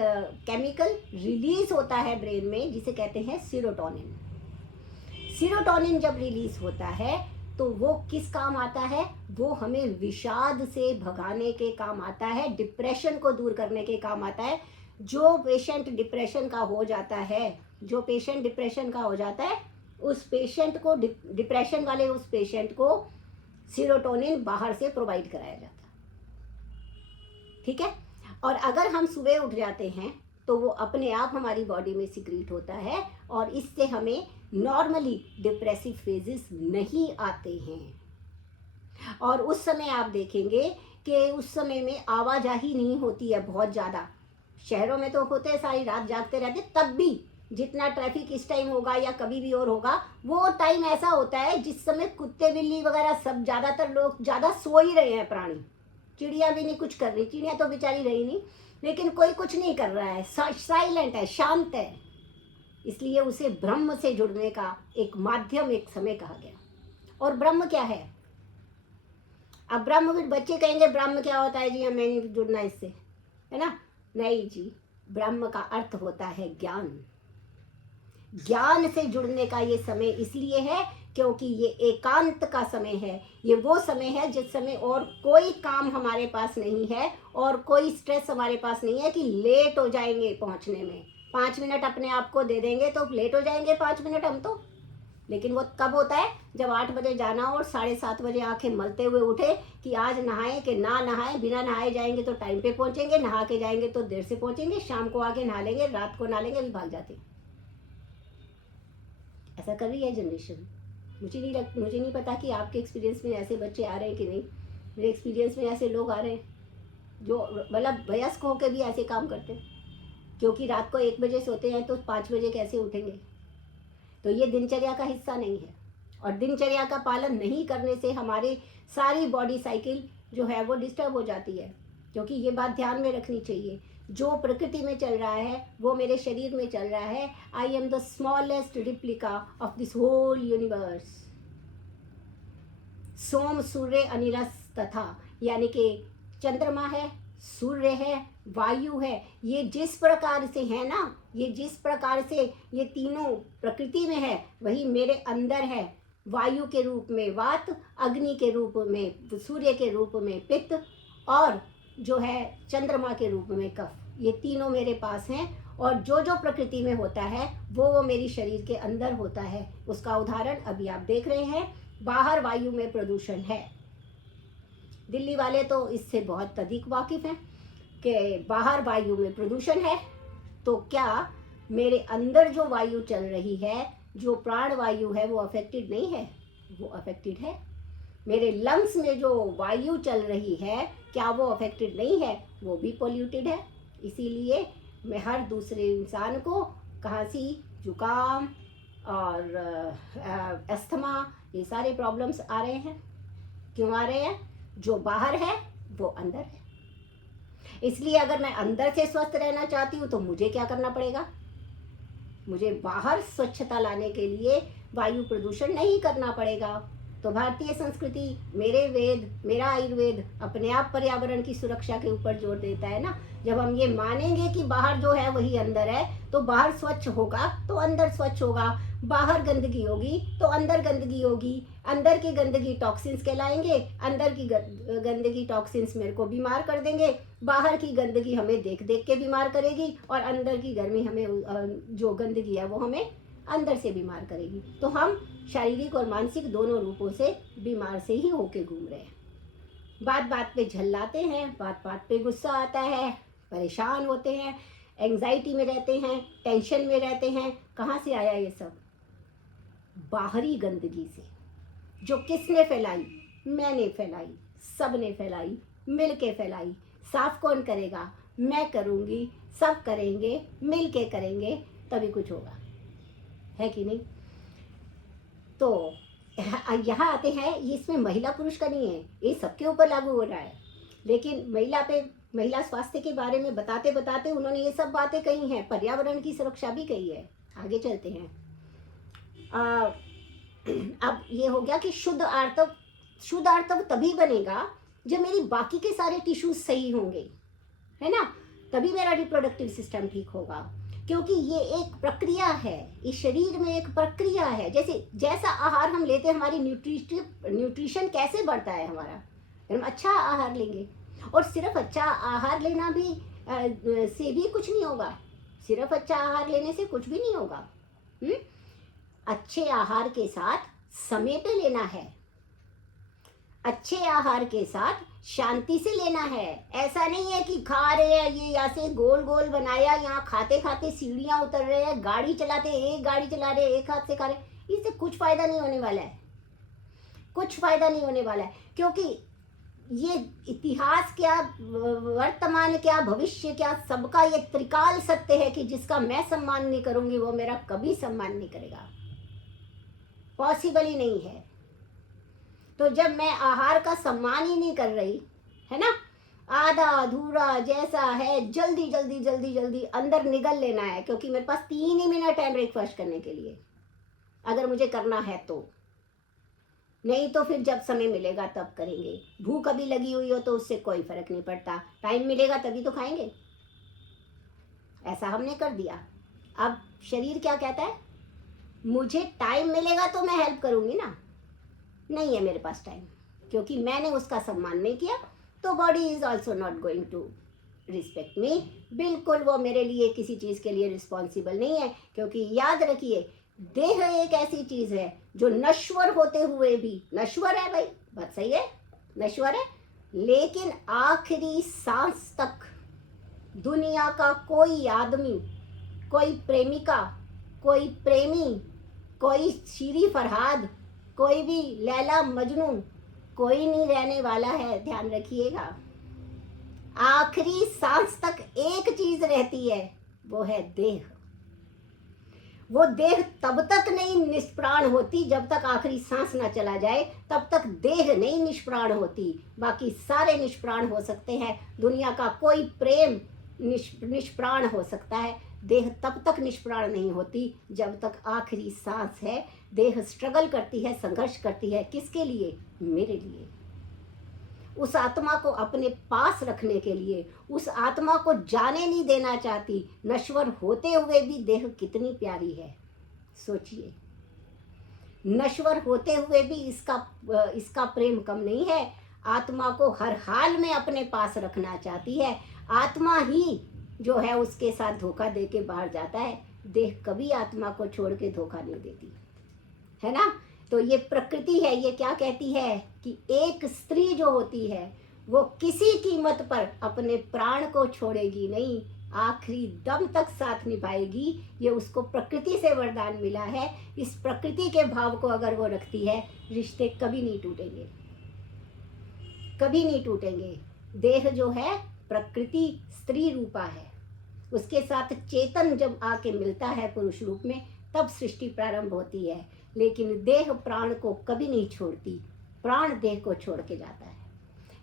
केमिकल रिलीज होता है ब्रेन में, जिसे कहते हैं सीरोटोनिन। सीरोटोनिन जब रिलीज होता है तो वो किस काम आता है, वो हमें विषाद से भगाने के काम आता है, डिप्रेशन को दूर करने के काम आता है। जो पेशेंट डिप्रेशन का हो जाता है, उस पेशेंट को, डिप्रेशन वाले उस पेशेंट को सीरोटोनिन बाहर से प्रोवाइड कराया जाता है, ठीक है। और अगर हम सुबह उठ जाते हैं तो वो अपने आप हमारी बॉडी में सिक्रीट होता है और इससे हमें नॉर्मली डिप्रेसिव फेजेस नहीं आते हैं। और उस समय आप देखेंगे कि उस समय में आवाजाही नहीं होती है बहुत ज़्यादा। शहरों में तो होते हैं, सारी रात जागते रहते, तब भी जितना ट्रैफिक इस टाइम होगा या कभी भी और होगा, वो टाइम ऐसा होता है जिस समय कुत्ते बिल्ली वगैरह सब, ज़्यादातर लोग ज़्यादा सो ही रहे हैं प्राणी। चिड़िया भी नहीं कुछ कर रही, चिड़िया तो बेचारी रही नहीं, लेकिन कोई कुछ नहीं कर रहा है, साइलेंट है, शांत है। इसलिए उसे ब्रह्म से जुड़ने का एक माध्यम, एक समय कहा गया। और ब्रह्म क्या है? अब ब्रह्म, फिर बच्चे कहेंगे ब्रह्म क्या होता है जी, हमें नहीं जुड़ना इससे, है ना? नहीं जी, ब्रह्म का अर्थ होता है ज्ञान। ज्ञान से जुड़ने का ये समय इसलिए है क्योंकि ये एकांत का समय है। ये वो समय है जिस समय और कोई काम हमारे पास नहीं है और कोई स्ट्रेस हमारे पास नहीं है कि लेट हो जाएंगे पहुंचने में। 5 मिनट अपने आप को दे देंगे तो लेट हो जाएंगे 5 मिनट हम तो। लेकिन वो कब होता है? जब 8 बजे जाना हो और 7:30 बजे आंखें मलते हुए उठे कि आज नहाएं कि ना नहाएं। बिना नहाए जाएंगे तो टाइम पे पहुंचेंगे, नहा के जाएंगे तो देर से पहुंचेंगे, शाम को आके नहा लेंगे, रात को नहा लेंगे, अभी भाग जाते। ऐसा कर रही है जनरेशन। मुझे नहीं पता कि आपके एक्सपीरियंस में ऐसे बच्चे आ रहे हैं कि नहीं। मेरे एक्सपीरियंस में ऐसे लोग आ रहे हैं जो मतलब वयस्क होकर भी ऐसे काम करते हैं, क्योंकि रात को 1 बजे सोते हैं तो 5 बजे कैसे उठेंगे? तो ये दिनचर्या का हिस्सा नहीं है। और दिनचर्या का पालन नहीं करने से हमारी सारी बॉडी साइकिल जो है वो डिस्टर्ब हो जाती है। क्योंकि ये बात ध्यान में रखनी चाहिए, जो प्रकृति में चल रहा है वो मेरे शरीर में चल रहा है। I am the smallest replica of this whole universe. Som, Surya, अनिरस तथा, यानी कि चंद्रमा है, सूर्य है, वायु है, ये जिस प्रकार से है ना, ये जिस प्रकार से ये तीनों प्रकृति में है, वही मेरे अंदर है। वायु के रूप में वात, अग्नि के रूप में सूर्य के रूप में पित्त, और जो है चंद्रमा के रूप में कफ। ये तीनों मेरे पास हैं और जो जो प्रकृति में होता है वो मेरी शरीर के अंदर होता है। उसका उदाहरण अभी आप देख रहे हैं, बाहर वायु में प्रदूषण है। दिल्ली वाले तो इससे बहुत अधिक वाकिफ हैं कि बाहर वायु में प्रदूषण है, तो क्या मेरे अंदर जो वायु चल रही है, जो प्राण वायु है, वो अफेक्टेड नहीं है? वो अफेक्टेड है। मेरे लंग्स में जो वायु चल रही है, क्या वो अफेक्टेड नहीं है? वो भी पोल्यूटेड है। इसीलिए मैं हर दूसरे इंसान को खांसी, जुकाम और अस्थमा, ये सारे प्रॉब्लम्स आ रहे हैं। क्यों आ रहे हैं? जो बाहर है वो अंदर है। इसलिए अगर मैं अंदर से स्वस्थ रहना चाहती हूँ तो मुझे क्या करना पड़ेगा? मुझे बाहर स्वच्छता लाने के लिए वायु प्रदूषण नहीं करना पड़ेगा। तो भारतीय संस्कृति, मेरे वेद, मेरा आयुर्वेद अपने आप पर्यावरण की सुरक्षा के ऊपर जोर देता है ना। जब हम ये मानेंगे कि बाहर जो है वही अंदर है, तो बाहर स्वच्छ होगा तो अंदर स्वच्छ होगा, बाहर गंदगी होगी तो अंदर गंदगी होगी। अंदर की गंदगी टॉक्सिन्स कहलाएंगे, अंदर की गंदगी टॉक्सिन्स मेरे को बीमार कर देंगे, बाहर की गंदगी हमें देख देख के बीमार करेगी, और अंदर की गर्मी हमें, जो गंदगी है वो हमें अंदर से बीमार करेगी। तो हम शारीरिक और मानसिक दोनों रूपों से बीमार से ही होके घूम रहे हैं। बात बात पे झल्लाते हैं, बात बात पे गुस्सा आता है, परेशान होते हैं, एंजाइटी में रहते हैं, टेंशन में रहते हैं। कहाँ से आया ये सब? बाहरी गंदगी से, जो किसने फैलाई? मैंने फैलाई, सब ने फैलाई, मिल के फैलाई। साफ कौन करेगा? मैं करूँगी, सब करेंगे, मिल के करेंगे, तभी कुछ होगा, है कि नहीं? तो यहाँ आते हैं, ये इसमें महिला पुरुष का नहीं है, ये सबके ऊपर लागू हो रहा है। लेकिन महिला स्वास्थ्य के बारे में बताते बताते उन्होंने ये सब बातें कही हैं, पर्यावरण की सुरक्षा भी कही है। आगे चलते हैं। अब ये हो गया कि शुद्ध आर्तव तभी बनेगा जब मेरी बाकी के सारे टिश्यूज सही होंगे, है ना? तभी मेरा रिप्रोडक्टिव सिस्टम ठीक होगा। क्योंकि ये एक प्रक्रिया है, इस शरीर में एक प्रक्रिया है। जैसा आहार हम लेते हैं, हमारी न्यूट्रिशन कैसे बढ़ता है हमारा? हम अच्छा आहार लेंगे, और सिर्फ अच्छा आहार लेना भी से भी कुछ नहीं होगा। सिर्फ अच्छा आहार लेने से कुछ भी नहीं होगा। अच्छे आहार के साथ समय पे लेना है। अच्छे आहार के साथ शांति से लेना है। ऐसा नहीं है कि खा रहे हैं, ये ऐसे गोल गोल बनाया, यहाँ खाते खाते सीढ़ियाँ उतर रहे हैं, गाड़ी चलाते एक गाड़ी चला रहे, एक हाथ से खा रहे, इससे कुछ फायदा नहीं होने वाला है, कुछ फायदा नहीं होने वाला है। क्योंकि ये इतिहास क्या, वर्तमान क्या, भविष्य क्या, सबका ये त्रिकाल सत्य है कि जिसका मैं सम्मान नहीं करूंगी वो मेरा कभी सम्मान नहीं करेगा, पॉसिबल ही नहीं है। तो जब मैं आहार का सम्मान ही नहीं कर रही है ना, आधा अधूरा जैसा है, जल्दी जल्दी जल्दी जल्दी अंदर निगल लेना है, क्योंकि मेरे पास 3 ही मिनट है ब्रेकफास्ट करने के लिए, अगर मुझे करना है तो, नहीं तो फिर जब समय मिलेगा तब करेंगे। भूख अभी लगी हुई हो तो उससे कोई फर्क नहीं पड़ता, टाइम मिलेगा तभी तो खाएंगे। ऐसा हमने कर दिया। अब शरीर क्या कहता है, मुझे टाइम मिलेगा तो मैं हेल्प करूंगी ना, नहीं है मेरे पास टाइम, क्योंकि मैंने उसका सम्मान नहीं किया, तो body is also not going to respect me. बिल्कुल वो मेरे लिए किसी चीज़ के लिए रिस्पॉन्सिबल नहीं है, क्योंकि याद रखिए देह एक ऐसी चीज़ है जो नश्वर होते हुए भी, नश्वर है भाई, बात सही है, नश्वर है, लेकिन आखिरी सांस तक दुनिया का कोई आदमी, कोई प्रेमिका, कोई प्रेमी, कोई शीरी फरहाद, कोई भी लैला मजनू, कोई नहीं रहने वाला है, ध्यान रखिएगा। आखिरी सांस तक एक चीज रहती है, वो है देह। वो देह तब तक नहीं निष्प्राण होती जब तक आखिरी सांस ना चला जाए, तब तक देह नहीं निष्प्राण होती। बाकी सारे निष्प्राण हो सकते हैं, दुनिया का कोई प्रेम निष्प्राण हो सकता है, देह तब तक निष्प्राण नहीं होती जब तक आखिरी सांस है। देह स्ट्रगल करती है, संघर्ष करती है, किसके लिए, मेरे लिए, उस आत्मा को अपने पास रखने के लिए, उस आत्मा को जाने नहीं देना चाहती। नश्वर होते हुए भी देह कितनी प्यारी है, सोचिए, नश्वर होते हुए भी इसका प्रेम कम नहीं है। आत्मा को हर हाल में अपने पास रखना चाहती है, आत्मा ही जो है उसके साथ धोखा दे के बाहर जाता है, देह कभी आत्मा को छोड़ के धोखा नहीं देती है ना। तो ये प्रकृति है, ये क्या कहती है कि एक स्त्री जो होती है वो किसी कीमत पर अपने प्राण को छोड़ेगी नहीं, आखिरी दम तक साथ निभाएगी। ये उसको प्रकृति से वरदान मिला है। इस प्रकृति के भाव को अगर वो रखती है, रिश्ते कभी नहीं टूटेंगे, कभी नहीं टूटेंगे। देह जो है प्रकृति स्त्री रूपा है, उसके साथ चेतन जब आके मिलता है पुरुष रूप में, तब सृष्टि प्रारंभ होती है। लेकिन देह प्राण को कभी नहीं छोड़ती, प्राण देह को छोड़ के जाता है।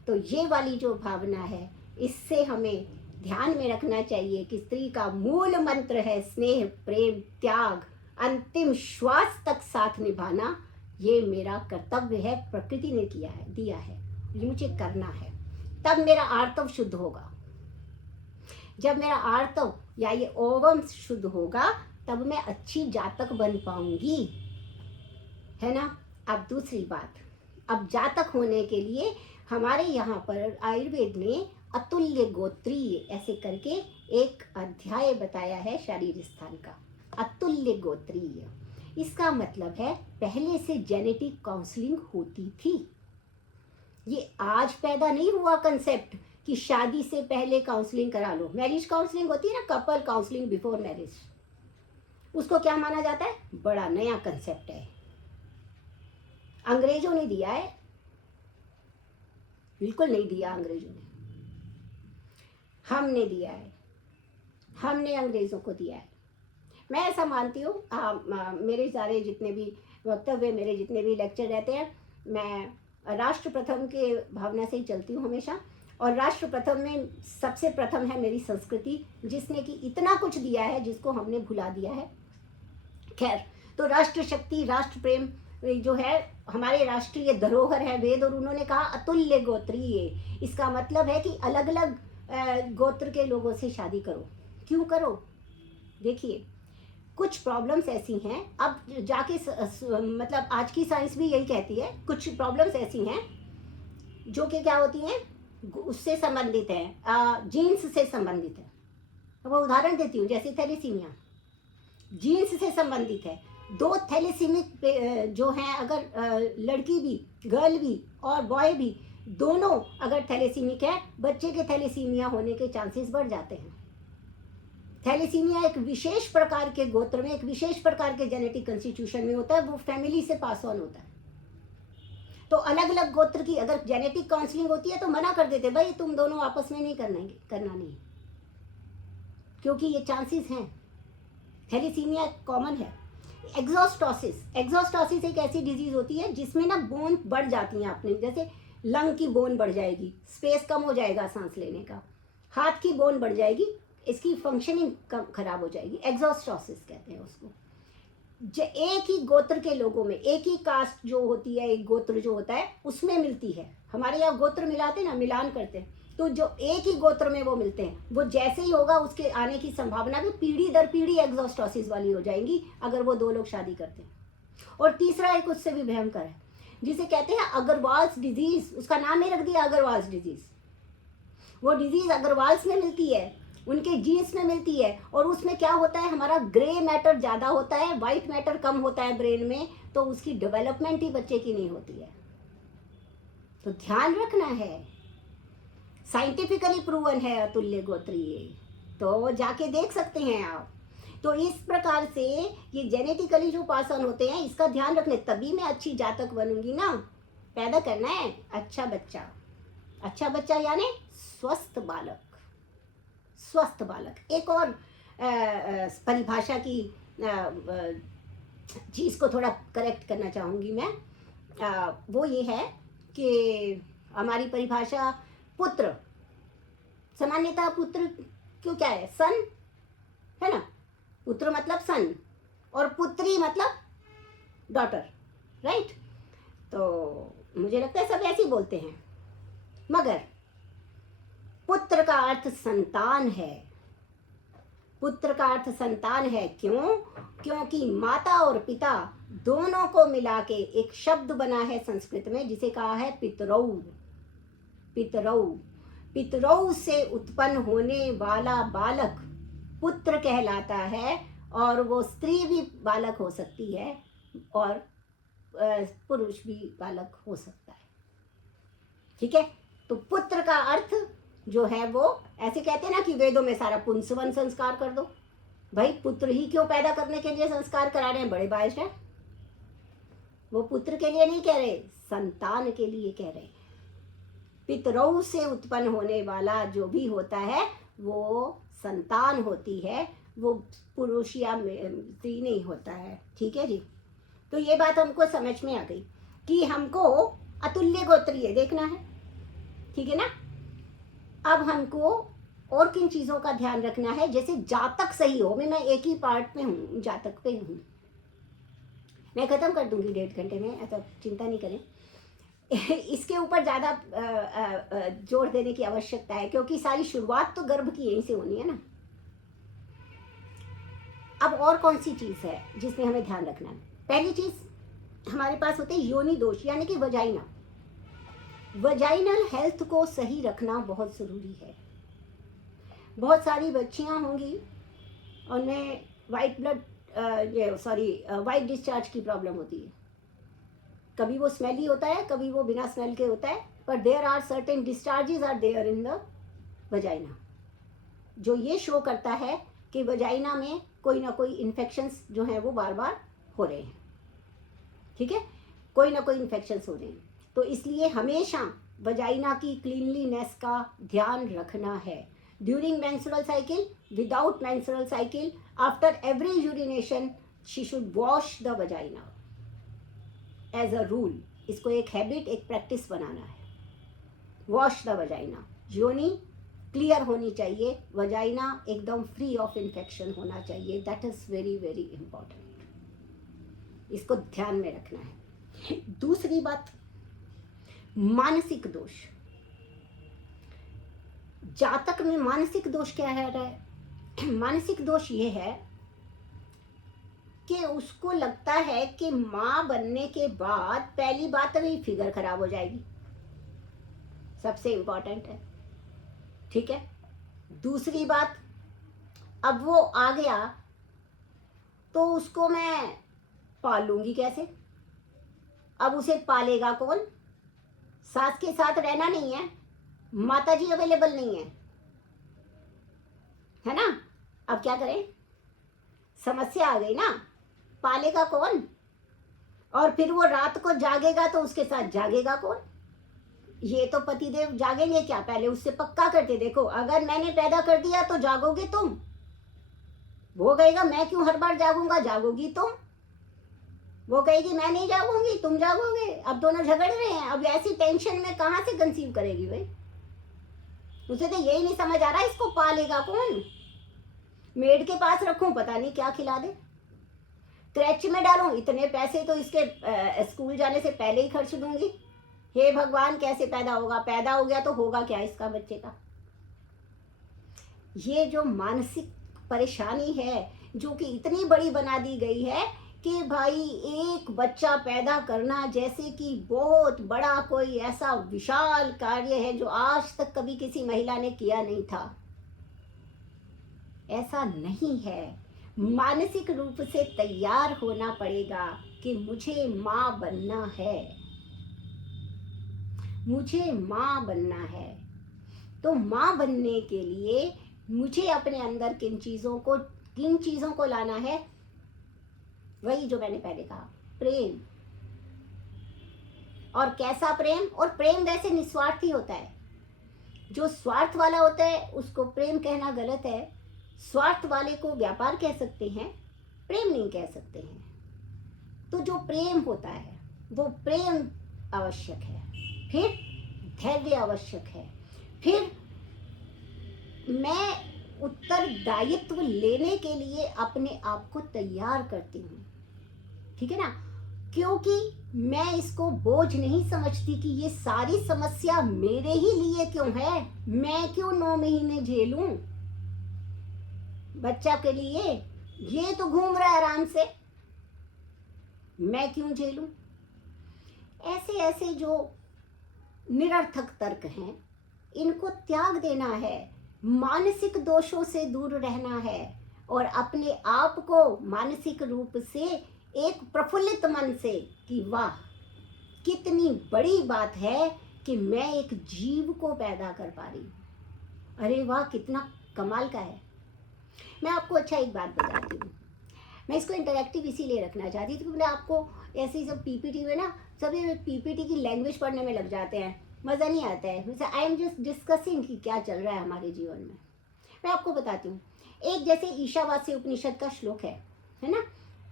तो ये वाली जो भावना है, इससे हमें ध्यान में रखना चाहिए कि स्त्री का मूल मंत्र है स्नेह, प्रेम, त्याग, अंतिम श्वास तक साथ निभाना। ये मेरा कर्तव्य है, प्रकृति ने किया है, दिया है, ये मुझे करना है, तब मेरा आर्तव शुद्ध होगा। जब मेरा आर्तव या ये ओवम शुद्ध होगा, तब मैं अच्छी जातक बन पाऊंगी, है ना। अब दूसरी बात, अब जातक होने के लिए हमारे यहाँ पर आयुर्वेद में अतुल्य गोत्रीय ऐसे करके एक अध्याय बताया है शारीर स्थान का। अतुल्य गोत्रीय, इसका मतलब है पहले से जेनेटिक काउंसलिंग होती थी। ये आज पैदा नहीं हुआ कंसेप्ट कि शादी से पहले काउंसलिंग करा लो। मैरिज काउंसलिंग होती है ना, कपल काउंसलिंग बिफोर मैरिज, उसको क्या माना जाता है, बड़ा नया कंसेप्ट है, अंग्रेजों ने दिया है, बिल्कुल नहीं दिया अंग्रेजों ने, हमने दिया है, हमने अंग्रेजों को दिया है। मैं ऐसा मानती हूँ, मेरे सारे जितने भी वक्तव्य, मेरे जितने भी लेक्चर रहते हैं, मैं राष्ट्र प्रथम के भावना से ही चलती हूँ हमेशा। और राष्ट्र प्रथम में सबसे प्रथम है मेरी संस्कृति, जिसने कि इतना कुछ दिया है जिसको हमने भुला दिया है। खैर, तो राष्ट्र शक्ति, राष्ट्र प्रेम जो है हमारे राष्ट्रीय धरोहर है वेद। और उन्होंने कहा अतुल्य गोत्रीय, इसका मतलब है कि अलग अलग गोत्र के लोगों से शादी करो। क्यों करो, देखिए कुछ प्रॉब्लम्स ऐसी हैं, अब जाके मतलब आज की साइंस भी यही कहती है, कुछ प्रॉब्लम्स ऐसी हैं जो कि क्या होती हैं, उससे संबंधित है, जीन्स से संबंधित है। वो उदाहरण देती हूँ, जैसे थैलेसीमिया जीन्स से संबंधित है। दो थैलेसीमिक जो हैं, अगर लड़की भी, गर्ल भी और बॉय भी दोनों अगर थैलेसीमिक है, बच्चे के थैलेसीमिया होने के चांसेस बढ़ जाते हैं। थैलेसीमिया एक विशेष प्रकार के गोत्र में, एक विशेष प्रकार के जेनेटिक कंस्टिट्यूशन में होता है, वो फैमिली से पास ऑन होता है। तो अलग अलग गोत्र की अगर जेनेटिक काउंसलिंग होती है तो मना कर देते, भाई तुम दोनों आपस में नहीं करना नहीं, क्योंकि ये चांसेस हैं। थैलेसीमिया कॉमन है। एग्जॉस्टोसिस एक ऐसी डिजीज होती है जिसमें ना बोन बढ़ जाती हैं अपने, जैसे लंग की बोन बढ़ जाएगी, स्पेस कम हो जाएगा सांस लेने का, हाथ की बोन बढ़ जाएगी, इसकी फंक्शनिंग खराब हो जाएगी, एग्जॉस्टोसिस कहते हैं उसको। एक ही गोत्र के लोगों में, एक ही कास्ट जो होती है, एक गोत्र जो होता है उसमें मिलती है। हमारे यहाँ गोत्र मिलाते ना, मिलान करते हैं, तो जो एक ही गोत्र में वो मिलते हैं, वो जैसे ही होगा उसके आने की संभावना भी पीढ़ी दर पीढ़ी एग्जॉस्टोसिस वाली हो जाएंगी अगर वो दो लोग शादी करते हैं। और तीसरा एक उससे भी भयंकर है, जिसे कहते हैं अग्रवाल्स डिजीज, उसका नाम ही रख दिया अग्रवाल्स डिजीज। वो डिजीज अग्रवाल्स में मिलती है, उनके जीन्स में मिलती है, और उसमें क्या होता है, हमारा ग्रे मैटर ज़्यादा होता है, वाइट मैटर कम होता है ब्रेन में, तो उसकी डेवलपमेंट ही बच्चे की नहीं होती है। तो ध्यान रखना है, साइंटिफिकली प्रूवन है अतुल्य गोत्रीय, तो जाके देख सकते हैं आप। तो इस प्रकार से ये जेनेटिकली जो पास ऑन होते हैं, इसका ध्यान रखने, तभी मैं अच्छी जातक बनूंगी ना। पैदा करना है अच्छा बच्चा, अच्छा बच्चा यानी स्वस्थ बालक, स्वस्थ बालक। एक और परिभाषा की चीज़ को थोड़ा करेक्ट करना चाहूँगी मैं, वो ये है कि हमारी परिभाषा पुत्र, सामान्यतः पुत्र क्यों क्या है, सन है ना, पुत्र मतलब सन, और पुत्री मतलब डॉटर, राइट। तो मुझे लगता है सब ऐसे ही बोलते हैं, मगर पुत्र का अर्थ संतान है। पुत्र का अर्थ संतान है, क्यों? क्योंकि माता और पिता दोनों को मिला के एक शब्द बना है संस्कृत में, जिसे कहा है पितरौ। पितरौ, पितरौ से उत्पन्न होने वाला बालक पुत्र कहलाता है, और वो स्त्री भी बालक हो सकती है और पुरुष भी बालक हो सकता है, ठीक है। तो पुत्र का अर्थ जो है वो, ऐसे कहते हैं ना कि वेदों में सारा पुंसवन संस्कार कर दो, भाई पुत्र ही क्यों पैदा करने के लिए संस्कार करा रहे हैं, बड़े बायस हैं। वो पुत्र के लिए नहीं कह रहे, संतान के लिए कह रहे हैं। पितरौ से उत्पन्न होने वाला जो भी होता है वो संतान होती है, वो पुरुष या स्त्री नहीं होता है, ठीक है जी। तो ये बात हमको समझ में आ गई कि हमको अतुल्य गोत्रीय देखना है, ठीक है ना। अब हमको और किन चीज़ों का ध्यान रखना है, जैसे जातक सही हो। मैं एक ही पार्ट में हूँ, जातक पे हूँ, मैं ख़त्म कर दूंगी 1.5 घंटे में, ऐसा चिंता नहीं करें। इसके ऊपर ज़्यादा जोर देने की आवश्यकता है, क्योंकि सारी शुरुआत तो गर्भ की यहीं से होनी है ना। अब और कौन सी चीज़ है जिसमें हमें ध्यान रखना है? पहली चीज़ हमारे पास होते हैं योनि दोष, यानी कि वजाइना। वजाइनल हेल्थ को सही रखना बहुत ज़रूरी है। बहुत सारी बच्चियां होंगी, उनमें वाइट डिस्चार्ज की प्रॉब्लम होती है। कभी वो स्मेली होता है, कभी वो बिना स्मेल के होता है, पर there are certain discharges are there in the vagina, जो ये शो करता है कि वजाइना में कोई ना कोई इन्फेक्शंस जो हैं वो बार बार हो रहे हैं, ठीक है, कोई ना कोई इन्फेक्शंस हो रहे हैं। तो इसलिए हमेशा वजाइना की क्लीनलीनेस का ध्यान रखना है। During menstrual cycle, without menstrual cycle, after every urination she should wash the vagina as a rule. इसको एक हैबिट, एक प्रैक्टिस बनाना है। वॉश द वजाइना, योनि क्लियर होनी चाहिए, वजाइना एकदम फ्री ऑफ इन्फेक्शन होना चाहिए। That is very very important, इसको ध्यान में रखना है। दूसरी बात, मानसिक दोष। जातक में मानसिक दोष क्या है? मानसिक दोष ये है कि उसको लगता है कि माँ बनने के बाद पहली बात तो ये फिगर खराब हो जाएगी, सबसे इंपॉर्टेंट है, ठीक है। दूसरी बात, अब वो आ गया तो उसको मैं पालूंगी कैसे? अब उसे पालेगा कौन? सास के साथ रहना नहीं है, माता जी अवेलेबल नहीं है ना? अब क्या करें? समस्या आ गई ना। पालेगा कौन? और फिर वो रात को जागेगा तो उसके साथ जागेगा कौन? ये तो पतिदेव जागेंगे क्या? पहले उससे पक्का करके देखो, अगर मैंने पैदा कर दिया तो जागोगे तुम। वो कहेगा मैं क्यों हर बार जागूंगा, जागोगी तुम। वो कहेगी मैं नहीं जागूंगी, तुम जागोगे। अब दोनों झगड़ रहे हैं। अब ऐसी टेंशन में कहां से कंसीव करेगी भाई? उसे तो यही नहीं समझ आ रहा इसको पालेगा कौन। मेड के पास रखूं, पता नहीं क्या खिला दे। क्रैच में डालूं, इतने पैसे तो इसके स्कूल जाने से पहले ही खर्च दूंगी। हे भगवान, कैसे पैदा होगा? पैदा हो गया तो होगा क्या इसका बच्चे का? ये जो मानसिक परेशानी है, जो कि इतनी बड़ी बना दी गई है कि भाई एक बच्चा पैदा करना जैसे कि बहुत बड़ा कोई ऐसा विशाल कार्य है जो आज तक कभी किसी महिला ने किया नहीं था। ऐसा नहीं है। मानसिक रूप से तैयार होना पड़ेगा कि मुझे माँ बनना है, मुझे माँ बनना है। तो माँ बनने के लिए मुझे अपने अंदर किन चीज़ों को लाना है? वही जो मैंने पहले कहा, प्रेम। और कैसा प्रेम? और प्रेम वैसे निस्वार्थी होता है। जो स्वार्थ वाला होता है उसको प्रेम कहना गलत है। स्वार्थ वाले को व्यापार कह सकते हैं, प्रेम नहीं कह सकते हैं। तो जो प्रेम होता है वो प्रेम आवश्यक है, फिर धैर्य आवश्यक है, फिर मैं उत्तरदायित्व लेने के लिए अपने आप को तैयार करती हूँ, ठीक है ना? क्योंकि मैं इसको बोझ नहीं समझती कि ये सारी समस्या मेरे ही लिए क्यों है। मैं क्यों 9 महीने झेलूं बच्चा के लिए? ये तो घूम रहा है आराम से, मैं क्यों झेलूं? ऐसे ऐसे जो निरर्थक तर्क हैं, इनको त्याग देना है। मानसिक दोषों से दूर रहना है और अपने आप को मानसिक रूप से एक प्रफुल्लित मन से कि वाह कितनी बड़ी बात है कि मैं एक जीव को पैदा कर पा रही हूँ। अरे वाह, कितना कमाल का है। मैं आपको अच्छा एक बात बताती हूँ। मैं इसको इंटरेक्टिव इसीलिए रखना चाहती थी क्योंकि आपको ऐसी सब पीपीटी में ना, सभी पीपीटी की लैंग्वेज पढ़ने में लग जाते हैं, मज़ा नहीं आता है। जैसे आई एम जस्ट डिस्कसिंग कि क्या चल रहा है हमारे जीवन में। मैं आपको बताती हूँ, एक जैसे ईशावास्य उपनिषद का श्लोक है ना,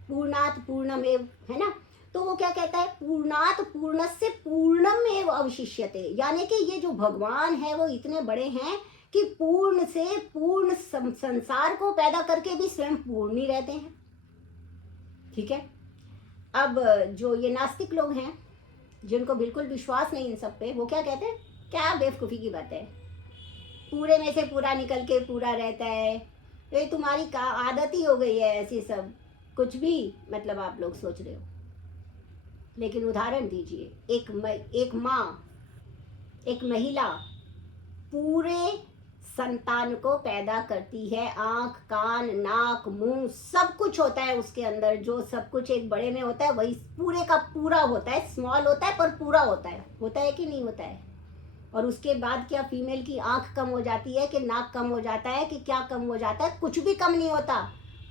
पूर्णात पूर्णमेव, है ना? तो वो क्या कहता है? पूर्णात पूर्णस्य पूर्णमेव अवशिष्यते, यानी कि ये जो भगवान है वो इतने बड़े हैं कि पूर्ण से पूर्ण संसार को पैदा करके भी स्वयं पूर्ण ही रहते हैं, ठीक है? अब जो ये नास्तिक लोग हैं जिनको बिल्कुल विश्वास नहीं इन सब पे, वो क्या कहते हैं? क्या बेवकूफ़ी की बात है, पूरे में से पूरा निकल के पूरा रहता है। ये तुम्हारी का आदत ही हो गई है ऐसी सब, कुछ भी मतलब आप लोग सोच रहे हो। लेकिन उदाहरण दीजिए, एक माँ, एक महिला पूरे संतान को पैदा करती है, आँख कान नाक मुंह सब कुछ होता है उसके अंदर। जो सब कुछ एक बड़े में होता है वही पूरे का पूरा होता है। स्मॉल होता है पर पूरा होता है कि नहीं होता है? और उसके बाद क्या फीमेल की आँख कम हो जाती है कि नाक कम हो जाता है कि क्या कम हो जाता है? कुछ भी कम नहीं होता।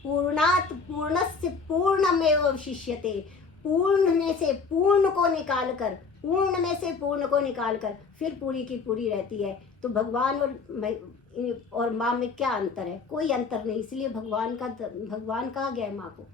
पूर्णात पूर्णस्य पूर्णमेव अवशिष्यते, पूर्ण में से पूर्ण को निकाल कर, पूर्ण में से पूर्ण को निकाल कर फिर पूरी की पूरी रहती है। तो भगवान और माँ में क्या अंतर है? कोई अंतर नहीं। इसलिए भगवान कहा गया है माँ को।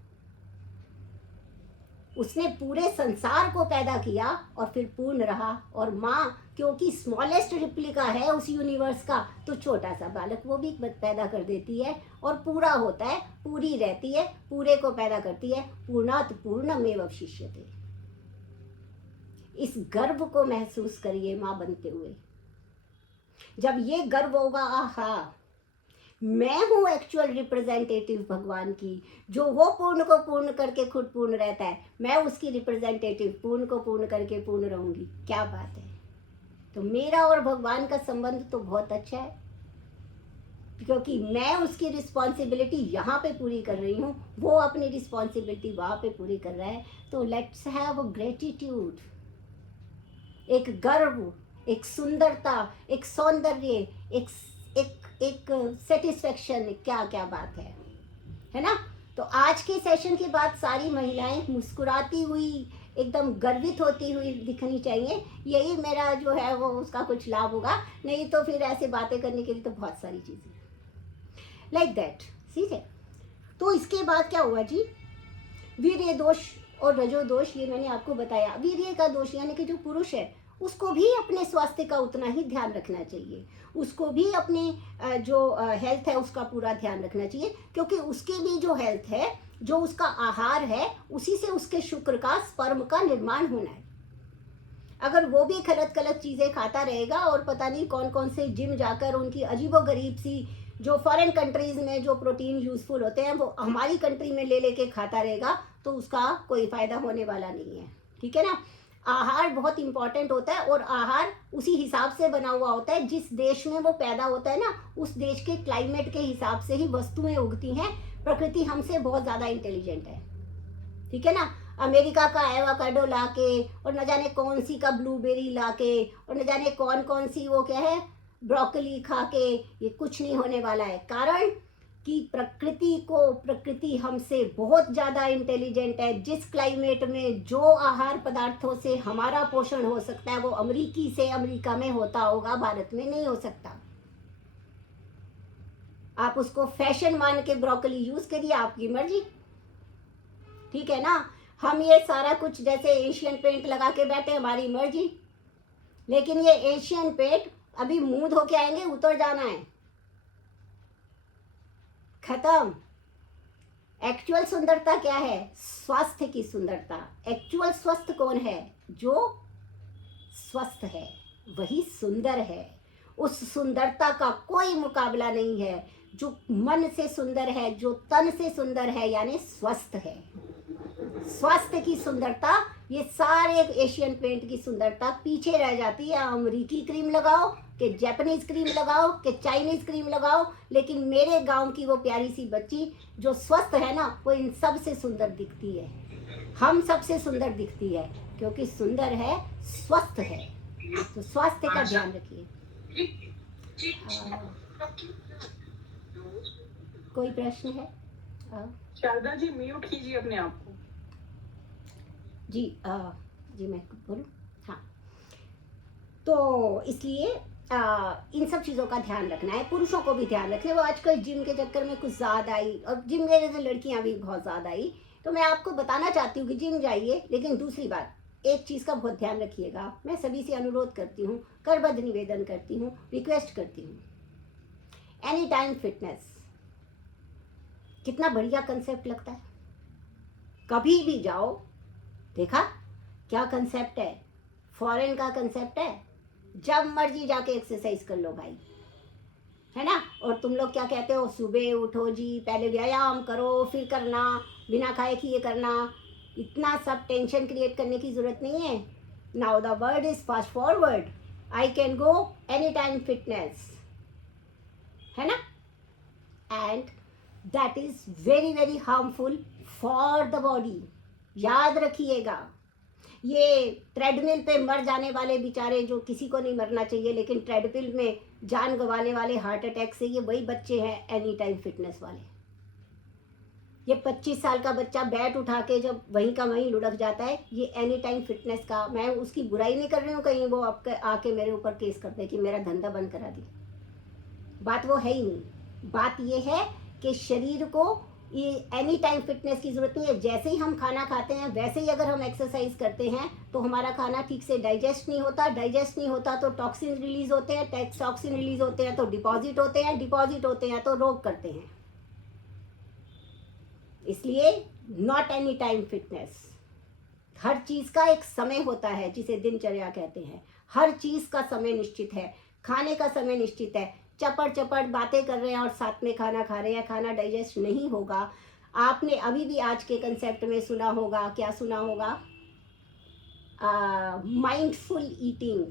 उसने पूरे संसार को पैदा किया और फिर पूर्ण रहा। और माँ क्योंकि स्मॉलेस्ट रिप्लिका है उस यूनिवर्स का, तो छोटा सा बालक वो भी पैदा कर देती है और पूरा होता है, पूरी रहती है, पूरे को पैदा करती है। पूर्णात पूर्णमेव अवशिष्यते। इस गर्व को महसूस करिए माँ बनते हुए। जब ये गर्व होगा, आहा मैं हूँ एक्चुअल रिप्रेजेंटेटिव भगवान की, जो वो पूर्ण को पूर्ण करके खुद पूर्ण रहता है, मैं उसकी रिप्रेजेंटेटिव पूर्ण को पूर्ण करके पूर्ण रहूंगी। क्या बात है। तो मेरा और भगवान का संबंध तो बहुत अच्छा है। क्योंकि मैं उसकी रिस्पॉन्सिबिलिटी यहाँ पे पूरी कर रही हूँ, वो अपनी रिस्पॉन्सिबिलिटी वहाँ पे पूरी कर रहा है। तो लेट्स हैव अ ग्रेटिट्यूड, एक गर्व, एक सुंदरता, एक सौंदर्य, एक एक एक सेटिस्फेक्शन, क्या क्या बात है ना। तो आज के सेशन के बाद सारी महिलाएं मुस्कुराती हुई, एकदम गर्वित होती हुई दिखनी चाहिए। यही मेरा जो है वो उसका कुछ लाभ होगा, नहीं तो फिर ऐसे बातें करने के लिए तो बहुत सारी चीज़ें लाइक दैट, ठीक है। तो इसके बाद क्या हुआ जी, वीर्य दोष और रजो दोष, ये मैंने आपको बताया। वीर्य का दोष यानी कि जो पुरुष है उसको भी अपने स्वास्थ्य का उतना ही ध्यान रखना चाहिए, उसको भी अपने जो हेल्थ है उसका पूरा ध्यान रखना चाहिए, क्योंकि उसकी भी जो हेल्थ है, जो उसका आहार है, उसी से उसके शुक्र का, स्पर्म का निर्माण होना है। अगर वो भी गलत गलत चीज़ें खाता रहेगा और पता नहीं कौन कौन से जिम जाकर उनकी अजीबोगरीब सी जो फॉरेन कंट्रीज में जो प्रोटीन यूजफुल होते हैं वो हमारी कंट्री में ले लेके खाता रहेगा, तो उसका कोई फायदा होने वाला नहीं है, ठीक है ना। आहार बहुत इंपॉर्टेंट होता है, और आहार उसी हिसाब से बना हुआ होता है जिस देश में वो पैदा होता है ना, उस देश के क्लाइमेट के हिसाब से ही वस्तुएं उगती हैं। प्रकृति हमसे बहुत ज़्यादा इंटेलिजेंट है, ठीक है ना। अमेरिका का एवोकाडो लाके और न जाने कौन सी का ब्लूबेरी लाके और न जाने कौन कौन सी वो क्या है ब्रोकली खा के, ये कुछ नहीं होने वाला है। कारण कि प्रकृति हमसे बहुत ज़्यादा इंटेलिजेंट है। जिस क्लाइमेट में जो आहार पदार्थों से हमारा पोषण हो सकता है वो अमेरिकी से अमेरिका में होता होगा, भारत में नहीं हो सकता। आप उसको फैशन मान के ब्रोकली यूज करिए, आपकी मर्जी, ठीक है ना। हम ये सारा कुछ जैसे एशियन पेंट लगा के बैठे, हमारी मर्जी, लेकिन ये एशियन पेंट अभी मुंह धो के आएंगे, उतर जाना है, खत्म। एक्चुअल सुंदरता क्या है? स्वास्थ्य की सुंदरता। एक्चुअल स्वस्थ कौन है? जो स्वस्थ है वही सुंदर है। उस सुंदरता का कोई मुकाबला नहीं है। जो मन से सुंदर है, जो तन से सुंदर है, यानी स्वस्थ है। स्वास्थ्य की सुंदरता, ये सारे एशियन पेंट की सुंदरता पीछे रह जाती है। अमरीकी क्रीम लगाओ कि जापानीज क्रीम लगाओ कि चाइनीज क्रीम लगाओ, लेकिन मेरे गांव की वो प्यारी सी बच्ची जो स्वस्थ है ना, वो इन सब से सुंदर दिखती है, हम सबसे सुंदर दिखती है, क्योंकि सुंदर है, स्वस्थ है। तो स्वास्थ्य का ध्यान रखिए। कोई प्रश्न है? शारदा जी म्यूट कीजिए अपने आप को। जी जी मैं बोलूँ? हाँ, तो इसलिए इन सब चीज़ों का ध्यान रखना है। पुरुषों को भी ध्यान रखना है। वो आजकल जिम के चक्कर में कुछ ज़्यादा आई, और जिम में जैसे लड़कियां भी बहुत ज़्यादा आई। तो मैं आपको बताना चाहती हूँ कि जिम जाइए, लेकिन दूसरी बात, एक चीज़ का बहुत ध्यान रखिएगा। मैं सभी से अनुरोध करती हूँ, करबद्ध निवेदन करती हूँ, रिक्वेस्ट करती हूँ, एनी टाइम फिटनेस कितना बढ़िया कंसेप्ट लगता है। कभी भी जाओ, देखा क्या कंसेप्ट है, फॉरेन का कंसेप्ट है। जब मर्जी जाके एक्सरसाइज कर लो भाई, है ना। और तुम लोग क्या कहते हो, सुबह उठो जी, पहले व्यायाम करो, फिर करना, बिना खाए कि ये करना। इतना सब टेंशन क्रिएट करने की जरूरत नहीं है। Now the word is fast forward, I can go any time fitness, है ना। And that is very very harmful for the body. याद रखिएगा, ये ट्रेडमिल पे मर जाने वाले बेचारे, जो किसी को नहीं मरना चाहिए, लेकिन ट्रेडमिल में जान गंवाने वाले हार्ट अटैक से, ये वही बच्चे हैं एनी टाइम फिटनेस वाले। ये 25 साल का बच्चा बैट उठा के जब वहीं का वहीं लुढ़क जाता है, ये एनी टाइम फिटनेस का। मैं उसकी बुराई नहीं कर रही हूँ, कहीं वो आपके आके मेरे ऊपर केस कर दे कि मेरा धंधा बंद करा दी। बात वो है ही नहीं। बात ये है कि शरीर को ये एनी टाइम फिटनेस की ज़रूरत नहीं है। जैसे ही हम खाना खाते हैं वैसे ही अगर हम एक्सरसाइज करते हैं तो हमारा खाना ठीक से डाइजेस्ट नहीं होता। डाइजेस्ट नहीं होता तो टॉक्सिन रिलीज होते हैं, टॉक्सिन रिलीज होते हैं तो डिपॉजिट होते हैं, डिपॉजिट होते हैं तो रोग करते हैं। इसलिए नॉट एनी टाइम फिटनेस। हर चीज़ का एक समय होता है जिसे दिनचर्या कहते हैं। हर चीज़ का समय निश्चित है, खाने का समय निश्चित है। चपड़ चपड़ बातें कर रहे हैं और साथ में खाना खा रहे हैं, खाना डाइजेस्ट नहीं होगा। आपने अभी भी आज के कंसेप्ट में सुना होगा, क्या सुना होगा, माइंडफुल ईटिंग।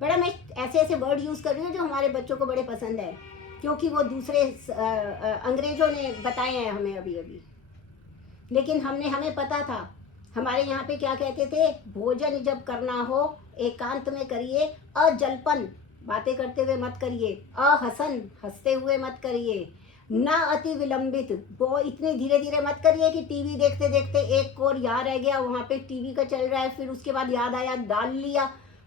बड़ा मैं ऐसे ऐसे वर्ड यूज़ कर रही हूँ जो हमारे बच्चों को बड़े पसंद है। क्योंकि वो दूसरे अंग्रेजों ने बताए हैं हमें अभी अभी। लेकिन हमें पता था। हमारे यहाँ पे क्या कहते थे, भोजन जब करना हो एकांत में करिए, अजल्पन बातें करते हुए मत करिए, अहसन हंसते हुए मत करिए, ना अति विलंबित वो इतने धीरे धीरे मत करिए कि टीवी देखते देखते एक कोर यहाँ रह गया, वहाँ पे टीवी का चल रहा है, फिर उसके बाद याद आया डाल लिया,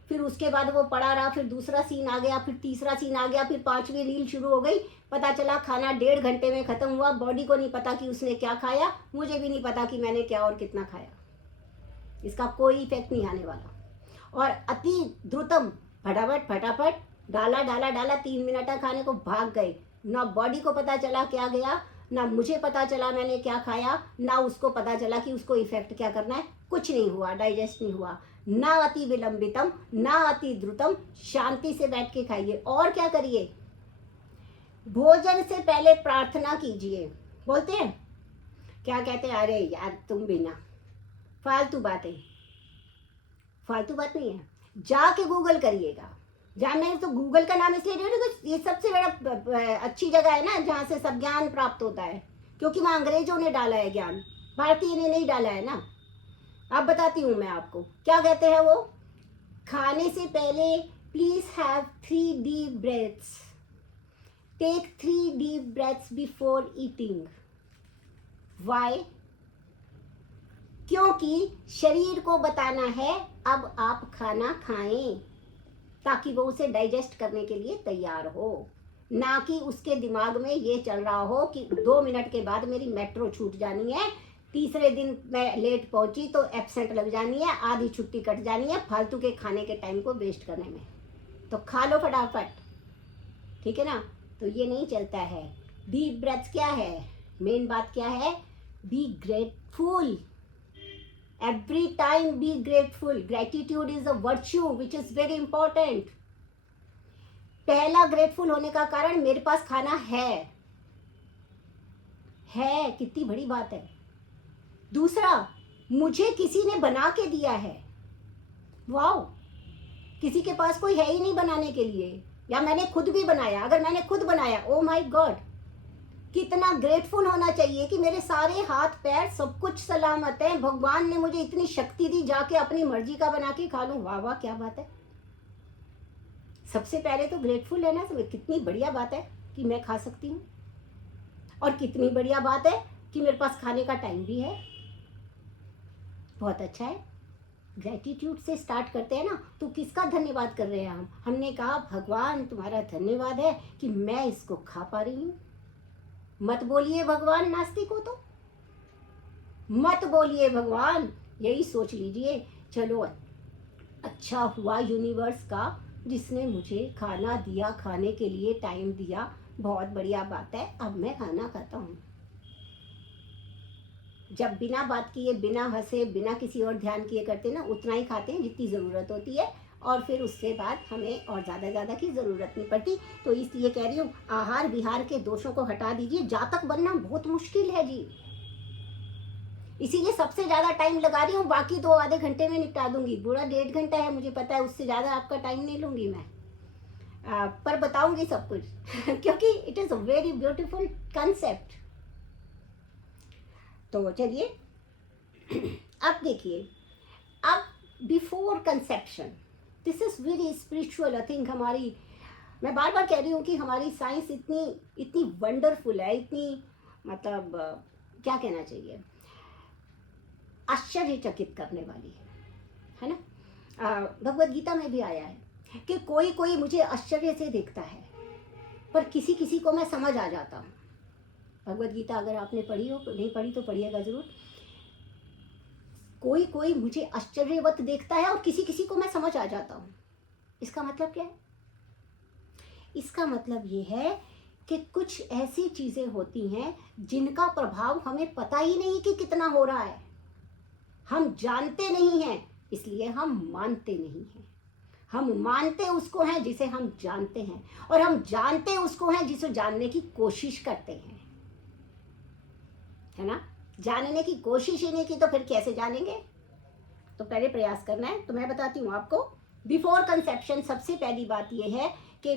फिर उसके बाद वो पड़ा रहा, फिर दूसरा सीन आ गया, फिर तीसरा सीन आ गया, फिर पांचवी रील शुरू हो गई, पता चला खाना 1.5 घंटे में ख़त्म हुआ। बॉडी को नहीं पता कि उसने क्या खाया, मुझे भी नहीं पता कि मैंने क्या और कितना खाया। इसका कोई इफेक्ट नहीं आने वाला। और अति द्रुतम फटाफट फटाफट डाला डाला डाला, 3 मिनट खाने को भाग गए, ना बॉडी को पता चला क्या गया, ना मुझे पता चला मैंने क्या खाया, ना उसको पता चला कि उसको इफेक्ट क्या करना है, कुछ नहीं हुआ, डाइजेस्ट नहीं हुआ। ना अति विलंबितम ना अति द्रुतम, शांति से बैठ के खाइए। और क्या करिए, भोजन से पहले प्रार्थना कीजिए। बोलते हैं क्या कहते हैं, अरे यार तुम भी ना, फालतू बातें, फालतू बात नहीं है, जाके गूगल करिएगा। जहाँ मैं तो गूगल का नाम इसलिए ले रही हूँ, ये सबसे बड़ा अच्छी जगह है ना जहाँ से सब ज्ञान प्राप्त होता है, क्योंकि वहाँ अंग्रेजों ने डाला है ज्ञान, भारतीय ने नहीं डाला है ना। अब बताती हूँ मैं आपको क्या कहते हैं वो, खाने से पहले please have 3 deep breaths, take 3 deep breaths before eating. Why? क्योंकि शरीर को बताना है अब आप खाना खाएं, ताकि वो उसे डाइजेस्ट करने के लिए तैयार हो, ना कि उसके दिमाग में ये चल रहा हो कि 2 मिनट के बाद मेरी मेट्रो छूट जानी है, तीसरे दिन मैं लेट पहुंची तो एब्सेंट लग जानी है, आधी छुट्टी कट जानी है फालतू के खाने के टाइम को वेस्ट करने में। तो खा लो फटाफट, ठीक है ना। तो ये नहीं चलता है। डीप ब्रेथ क्या है, मेन बात क्या है, be grateful. Every time be grateful. Gratitude is a virtue which is very important. पहला ग्रेटफुल होने का कारण मेरे पास खाना है, कितनी बड़ी बात है। दूसरा, मुझे किसी ने बना के दिया है, वाओ, किसी के पास कोई है ही नहीं बनाने के लिए, या मैंने खुद भी बनाया। अगर मैंने खुद बनाया, ओ माय गॉड, कितना ग्रेटफुल होना चाहिए कि मेरे सारे हाथ पैर सब कुछ सलामत है, भगवान ने मुझे इतनी शक्ति दी, जाके अपनी मर्जी का बना के खा लूं। वाह वाह, क्या बात है। सबसे पहले तो ग्रेटफुल है ना, कितनी बढ़िया बात है कि मैं खा सकती हूँ, और कितनी बढ़िया बात है कि मेरे पास खाने का टाइम भी है। बहुत अच्छा है। ग्रेटिट्यूड से स्टार्ट करते हैं ना, तो किसका धन्यवाद कर रहे हैं हमने कहा भगवान तुम्हारा धन्यवाद है कि मैं इसको खा पा रही हूँ। मत बोलिए भगवान नास्तिक हो तो, मत बोलिए भगवान, यही सोच लीजिए चलो अच्छा हुआ यूनिवर्स का जिसने मुझे खाना दिया, खाने के लिए टाइम दिया, बहुत बढ़िया बात है, अब मैं खाना खाता हूँ। जब बिना बात किए, बिना हंसे, बिना किसी और ध्यान किए करते ना, उतना ही खाते हैं जितनी ज़रूरत होती है, और फिर उससे बाद हमें और ज़्यादा की ज़रूरत नहीं पड़ती। तो इसलिए कह रही हूँ, आहार विहार के दोषों को हटा दीजिए। जातक बनना बहुत मुश्किल है जी, इसीलिए सबसे ज़्यादा टाइम लगा रही हूँ, बाकी 2 आधे घंटे में निपटा दूंगी। पूरा 1.5 घंटा है, मुझे पता है, उससे ज़्यादा आपका टाइम नहीं लूँगी मैं, पर बताऊँगी सब कुछ क्योंकि it is a very beautiful concept. तो चलिए अब देखिए, अब before conception, this is very spiritual I think. हमारी, मैं बार बार कह रही हूँ कि हमारी साइंस इतनी वंडरफुल है, इतनी मतलब क्या कहना चाहिए, आश्चर्यचकित करने वाली है ना। भगवद गीता में भी आया है कि कोई कोई मुझे आश्चर्य से देखता है, पर किसी किसी को मैं समझ आ जाता हूँ। भगवद गीता अगर आपने पढ़ी हो, नहीं पढ़ी तो पढ़िएगा जरूर। कोई कोई मुझे आश्चर्यवत देखता है और किसी किसी को मैं समझ आ जाता हूँ। इसका मतलब क्या है? इसका मतलब ये है कि कुछ ऐसी चीजें होती हैं जिनका प्रभाव हमें पता ही नहीं कि कितना हो रहा है। हम जानते नहीं हैं, इसलिए हम मानते नहीं हैं। हम मानते उसको हैं जिसे हम जानते हैं, और हम जानते उसको हैं जिसे जानने की कोशिश करते हैं, है ना। जानने की कोशिश ही नहीं की तो फिर कैसे जानेंगे? तो पहले प्रयास करना है। तो मैं बताती हूँ आपको, बिफोर कंसेप्शन सबसे पहली बात यह है कि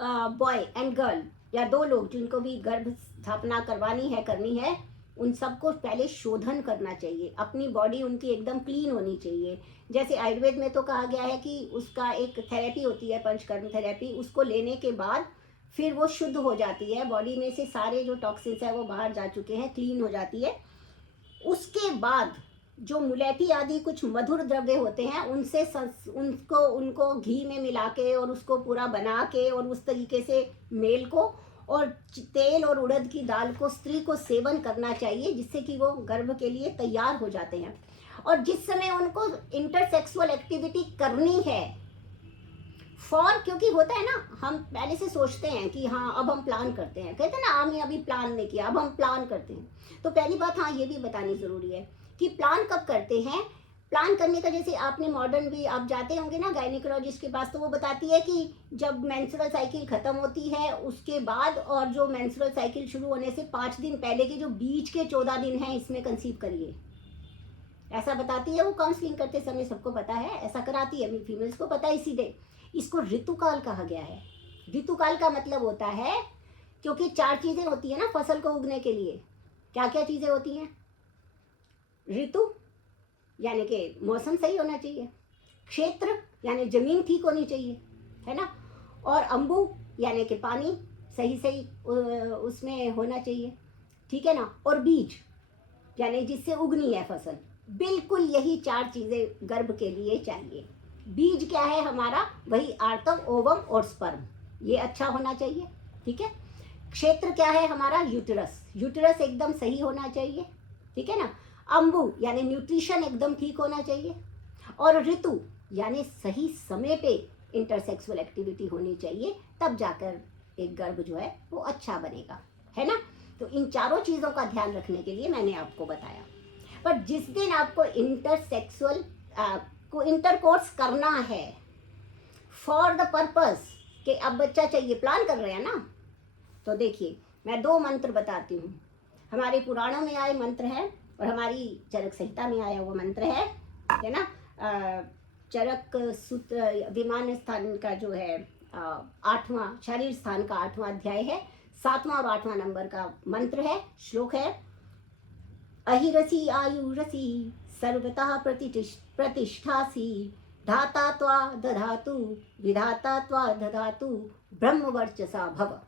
बॉय एंड गर्ल या दो लोग जिनको भी गर्भ स्थापना करवानी है करनी है, उन सबको पहले शोधन करना चाहिए। अपनी बॉडी उनकी एकदम क्लीन होनी चाहिए। जैसे आयुर्वेद में तो कहा गया है कि उसका एक थेरेपी होती है, पंचकर्म थेरेपी, उसको लेने के बाद फिर वो शुद्ध हो जाती है, बॉडी में से सारे जो टॉक्सिन्स है वो बाहर जा चुके हैं, क्लीन हो जाती है। उसके बाद जो मुलेठी आदि कुछ मधुर द्रव्य होते हैं उनसे उनको घी में मिला के और उसको पूरा बना के और उस तरीके से मेल को और तेल और उड़द की दाल को स्त्री को सेवन करना चाहिए, जिससे कि वो गर्भ के लिए तैयार हो जाते हैं। और जिस समय उनको इंटरसेक्सुअल एक्टिविटी करनी है क्योंकि होता है ना, हम पहले से सोचते हैं कि हाँ अब हम प्लान करते हैं, कहते हैं ना हमने अभी प्लान नहीं किया, अब हम प्लान करते हैं। तो पहली बात हाँ ये भी बतानी ज़रूरी है कि प्लान कब करते हैं। प्लान करने का जैसे आपने मॉडर्न भी आप जाते होंगे ना गायनिकोलॉजिस्ट के पास, तो वो बताती है कि जब मेंस्ट्रुअल साइकिल ख़त्म होती है उसके बाद और जो मेंस्ट्रुअल साइकिल शुरू होने से 5 दिन पहले के जो बीच के 14 दिन हैं इसमें कंसीव करिए, ऐसा बताती है वो। काउंसलिंग करते समय सबको पता है, ऐसा कराती है, फीमेल्स को पता है। इसीलिए इसको ऋतुकाल कहा गया है। ऋतुकाल का मतलब होता है, क्योंकि 4 चीज़ें होती है ना फसल को उगने के लिए। क्या क्या चीज़ें होती हैं? ऋतु यानी कि मौसम सही होना चाहिए, क्षेत्र यानी जमीन ठीक होनी चाहिए, है ना, और अंबु यानी कि पानी सही सही उसमें होना चाहिए, ठीक है ना, और बीज यानी जिससे उगनी है फसल। बिल्कुल यही 4 चीज़ें गर्भ के लिए चाहिए। बीज क्या है हमारा? वही आर्तव, ओवम और स्पर्म, ये अच्छा होना चाहिए, ठीक है। क्षेत्र क्या है हमारा? यूटरस, यूटरस एकदम सही होना चाहिए, ठीक है ना। अंबु यानी न्यूट्रिशन एकदम ठीक होना चाहिए, और ऋतु यानी सही समय पे इंटरसेक्सुअल एक्टिविटी होनी चाहिए, तब जाकर एक गर्भ जो है वो अच्छा बनेगा, है ना। तो इन चारों चीज़ों का ध्यान रखने के लिए मैंने आपको बताया। पर जिस दिन आपको इंटरकोर्स करना है फॉर द पर्पस कि अब बच्चा चाहिए, प्लान कर रहे हैं ना, तो देखिए मैं 2 मंत्र बताती हूँ। हमारे पुराणों में आए मंत्र हैं और हमारी चरक संहिता में आया हुआ मंत्र है ना। चरक सूत्र विमान स्थान का जो है 8वां शरीर स्थान का 8वां अध्याय है, 7वां और 8वां नंबर का मंत्र है, श्लोक है। अहिरसी आयुरसी सर्वतः प्रतिष्ठासी, धाता त्वा दधातु विधाता त्वा दधातु ब्रह्मवर्चसा भव।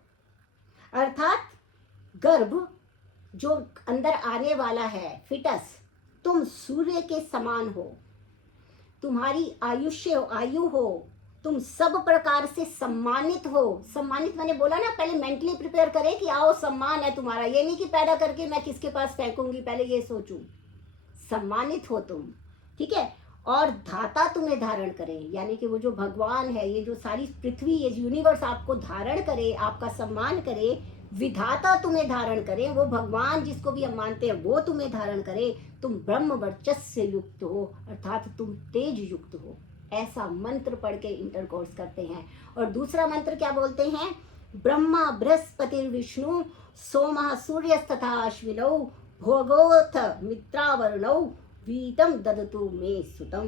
अर्थात गर्भ जो अंदर आने वाला है, फिटस, तुम सूर्य के समान हो, तुम्हारी आयु हो, तुम सब प्रकार से सम्मानित हो। सम्मानित मैंने बोला ना, पहले मेंटली प्रिपेयर करें कि आओ सम्मान है तुम्हारा, ये नहीं कि पैदा करके मैं किसके पास फेंकूंगी, पहले ये सोचूं। सम्मानित हो तुम, ठीक है। और धाता तुम्हें धारण करे, यानी कि वो जो भगवान है, ये जो सारी पृथ्वी, ये यूनिवर्स आपको धारण करे, आपका सम्मान करे। विधाता तुम्हें धारण करे, वो भगवान जिसको भी हम मानते हैं वो तुम्हें धारण करे। तुम ब्रह्म वर्चस्व से युक्त हो, अर्थात तुम तेज युक्त हो। ऐसा मंत्र पढ़ के इंटरकोर्स करते हैं। और दूसरा मंत्र क्या बोलते हैं? ब्रह्मा बृहस्पति विष्णु सोमः सूर्यस्तथा अश्विनौ भोगोथ मित्रावरणौ वीरम ददतु मे सुतम।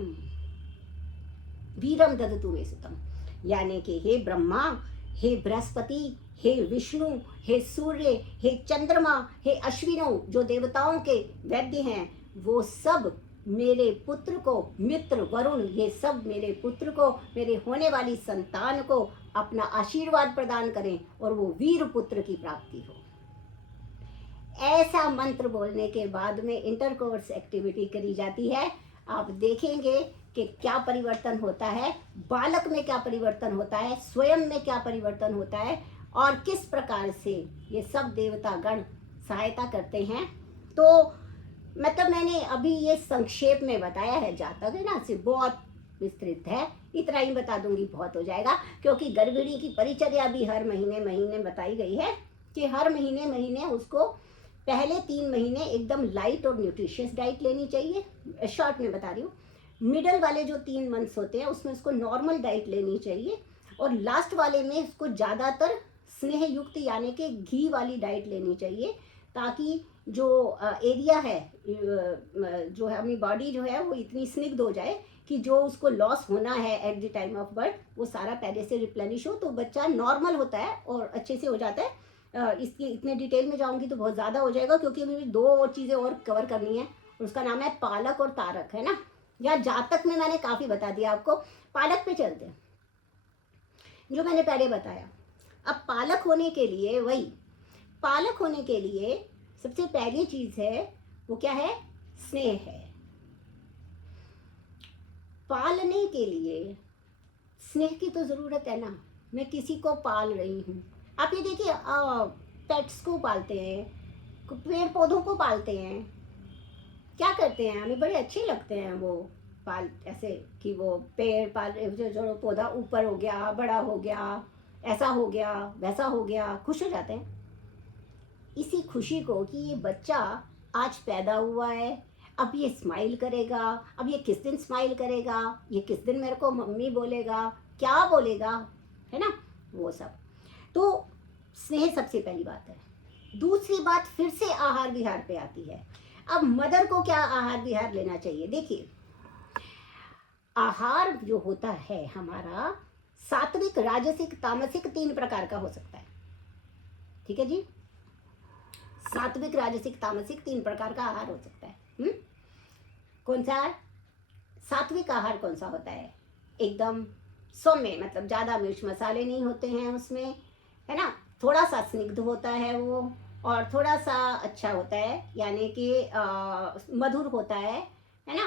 वीरम ददतु मे सुतम यानी कि हे ब्रह्मा, हे बृहस्पति, हे विष्णु, हे सूर्य, हे चंद्रमा, हे अश्विनों, जो देवताओं के वैद्य हैं, वो सब मेरे पुत्र को, मित्र वरुण, ये सब मेरे पुत्र को, मेरे होने वाली संतान को अपना आशीर्वाद प्रदान करें और वो वीर पुत्र की प्राप्ति हो। ऐसा मंत्र बोलने के बाद में इंटरकोर्स एक्टिविटी करी जाती है। आप देखेंगे कि क्या परिवर्तन होता है, बालक में क्या परिवर्तन होता है, स्वयं में क्या परिवर्तन होता है, और किस प्रकार से ये सब देवता गण सहायता करते हैं। तो मतलब मैंने अभी ये संक्षेप में बताया है, जहाँ तक है ना से बहुत विस्तृत है, इतना ही बता दूंगी बहुत हो जाएगा, क्योंकि गर्भिणी की परिचर्या भी हर महीने बताई गई है कि हर महीने उसको पहले 3 महीने एकदम लाइट और न्यूट्रिशियस डाइट लेनी चाहिए। शॉर्ट में बता रही हूँ, मिडल वाले जो 3 मंथ्स होते हैं उसमें उसको नॉर्मल डाइट लेनी चाहिए, और लास्ट वाले में उसको ज़्यादातर स्नेह युक्त यानी कि घी वाली डाइट लेनी चाहिए, ताकि जो एरिया है जो है अपनी बॉडी जो है वो इतनी स्निग्ध हो जाए कि जो उसको लॉस होना है at the time of birth वो सारा पहले से रिप्लेनिश हो, तो बच्चा नॉर्मल होता है और अच्छे से हो जाता है। इसकी इतने डिटेल में जाऊंगी तो बहुत ज़्यादा हो जाएगा, क्योंकि अभी 2 चीज़ें और कवर करनी है। उसका नाम है पालक और तारक, है ना। या जातक में मैंने काफ़ी बता दिया आपको, पालक पे चलते हैं जो मैंने पहले बताया। अब पालक होने के लिए पालक होने के लिए सबसे पहली चीज़ है वो क्या है, स्नेह है। पालने के लिए स्नेह की तो ज़रूरत है ना। मैं किसी को पाल रही हूँ, आप ये देखिए, पेट्स को पालते हैं, पेड़ पौधों को पालते हैं, क्या करते हैं, हमें बड़े अच्छे लगते हैं वो पाल, ऐसे कि वो पेड़ पाल, जो पौधा ऊपर हो गया, बड़ा हो गया, ऐसा हो गया, वैसा हो गया, खुश हो जाते हैं। इसी खुशी को कि ये बच्चा आज पैदा हुआ है, अब ये स्माइल करेगा, अब ये किस दिन स्माइल करेगा, ये किस दिन मेरे को मम्मी बोलेगा, क्या बोलेगा, है ना, वो सब। तो स्नेह सबसे पहली बात है। दूसरी बात फिर से आहार विहार पे आती है। अब मदर को क्या आहार विहार लेना चाहिए, देखिए आहार जो होता है हमारा सात्विक, राजसिक, तामसिक 3 प्रकार का हो सकता है, ठीक है जी। सात्विक, राजसिक, तामसिक 3 प्रकार का आहार हो सकता है। कौन सा सात्विक आहार कौन सा होता है, एकदम सौम्य, मतलब ज़्यादा मिर्च मसाले नहीं होते हैं उसमें, है ना, थोड़ा सा स्निग्ध होता है वो, और थोड़ा सा अच्छा होता है, यानी कि मधुर होता है ना,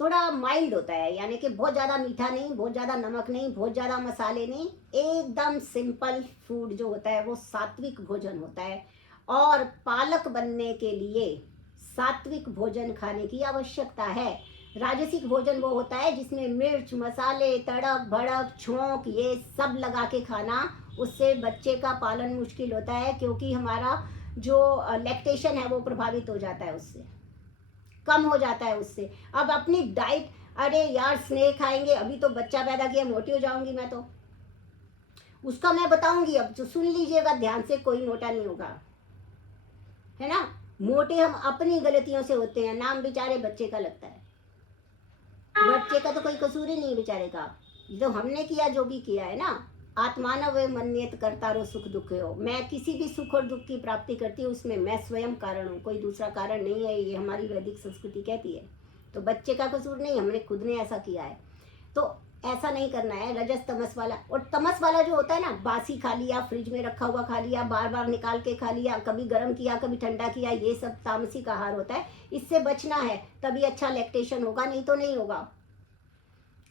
थोड़ा माइल्ड होता है, यानी कि बहुत ज़्यादा मीठा नहीं, बहुत ज़्यादा नमक नहीं, बहुत ज़्यादा मसाले नहीं, एकदम सिंपल फूड जो होता है वो सात्विक भोजन होता है। और पालक बनने के लिए सात्विक भोजन खाने की आवश्यकता है। राजसिक भोजन वो होता है जिसमें मिर्च, मसाले, तड़क भड़क, छोंक, ये सब लगा के खाना, उससे बच्चे का पालन मुश्किल होता है, क्योंकि हमारा जो लैक्टेशन है वो प्रभावित हो जाता है, उससे कम हो जाता है उससे। अब अपनी डाइट, अरे यार स्नेह खाएंगे, अभी तो बच्चा पैदा किया, मोटी हो जाऊंगी मैं, तो उसका मैं बताऊंगी, अब जो सुन लीजिएगा ध्यान से, कोई मोटा नहीं होगा, है ना। मोटे हम अपनी गलतियों से होते हैं, नाम बेचारे बच्चे का लगता है, बच्चे का तो कोई कसूर ही नहीं बेचारे का, जो हमने किया, जो भी किया है ना। आत्मानव मन्यत कर्तारो सुख दुख हो, मैं किसी भी सुख और दुख की प्राप्ति करती हूँ उसमें मैं स्वयं कारण हूँ, कोई दूसरा कारण नहीं है, ये हमारी वैदिक संस्कृति कहती है। तो बच्चे का कसूर नहीं, हमने खुद ने ऐसा किया है, तो ऐसा नहीं करना है। रजस तमस वाला, और तमस वाला जो होता है ना, बासी खा लिया, फ्रिज में रखा हुआ खा लिया, बार बार निकाल के खा लिया, कभी गर्म किया कभी ठंडा किया, ये सब तामसिक आहार होता है। इससे बचना है, तभी अच्छा लैक्टेशन होगा, नहीं तो नहीं होगा।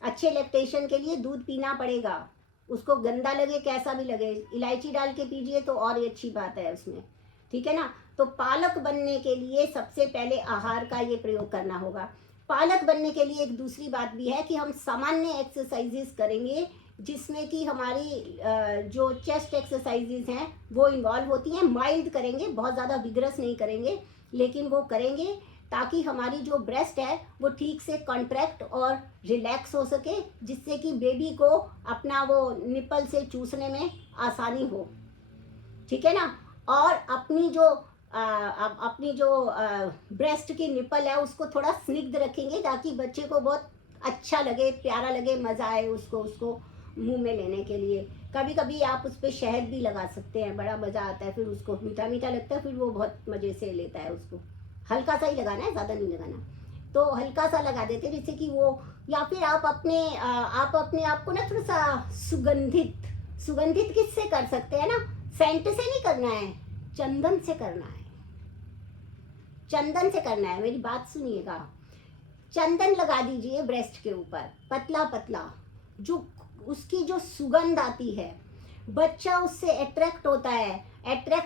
अच्छे लैक्टेशन के लिए दूध पीना पड़ेगा, उसको गंदा लगे कैसा भी लगे, इलायची डाल के पीजिए तो और ही अच्छी बात है उसमें, ठीक है ना। तो पालक बनने के लिए सबसे पहले आहार का ये प्रयोग करना होगा। पालक बनने के लिए एक दूसरी बात भी है कि हम सामान्य एक्सरसाइजेस करेंगे, जिसमें कि हमारी जो चेस्ट एक्सरसाइजेस हैं वो इन्वॉल्व होती हैं। माइल्ड करेंगे, बहुत ज़्यादा विग्रस नहीं करेंगे, लेकिन वो करेंगे ताकि हमारी जो ब्रेस्ट है वो ठीक से कॉन्ट्रैक्ट और रिलैक्स हो सके, जिससे कि बेबी को अपना वो निपल से चूसने में आसानी हो, ठीक है ना। और अपनी जो ब्रेस्ट की निपल है उसको थोड़ा स्निग्ध रखेंगे, ताकि बच्चे को बहुत अच्छा लगे, प्यारा लगे, मज़ा आए उसको मुंह में लेने के लिए। कभी कभी आप उस पर शहद भी लगा सकते हैं, बड़ा मज़ा आता है, फिर उसको मीठा मीठा लगता है, फिर वो बहुत मज़े से लेता है उसको। हल्का सा ही लगाना है, ज़्यादा नहीं लगाना, तो हल्का सा लगा देते हैं, जिससे कि वो, या फिर आप अपने आप को ना थोड़ा सा सुगंधित किससे कर सकते हैं ना, सेंट से नहीं करना है, चंदन से करना है, चंदन से करना है, मेरी बात सुनिएगा। चंदन लगा दीजिए ब्रेस्ट के ऊपर, पतला पतला, जो उसकी जो सुगंध आती है, बच्चा उससे अट्रैक्ट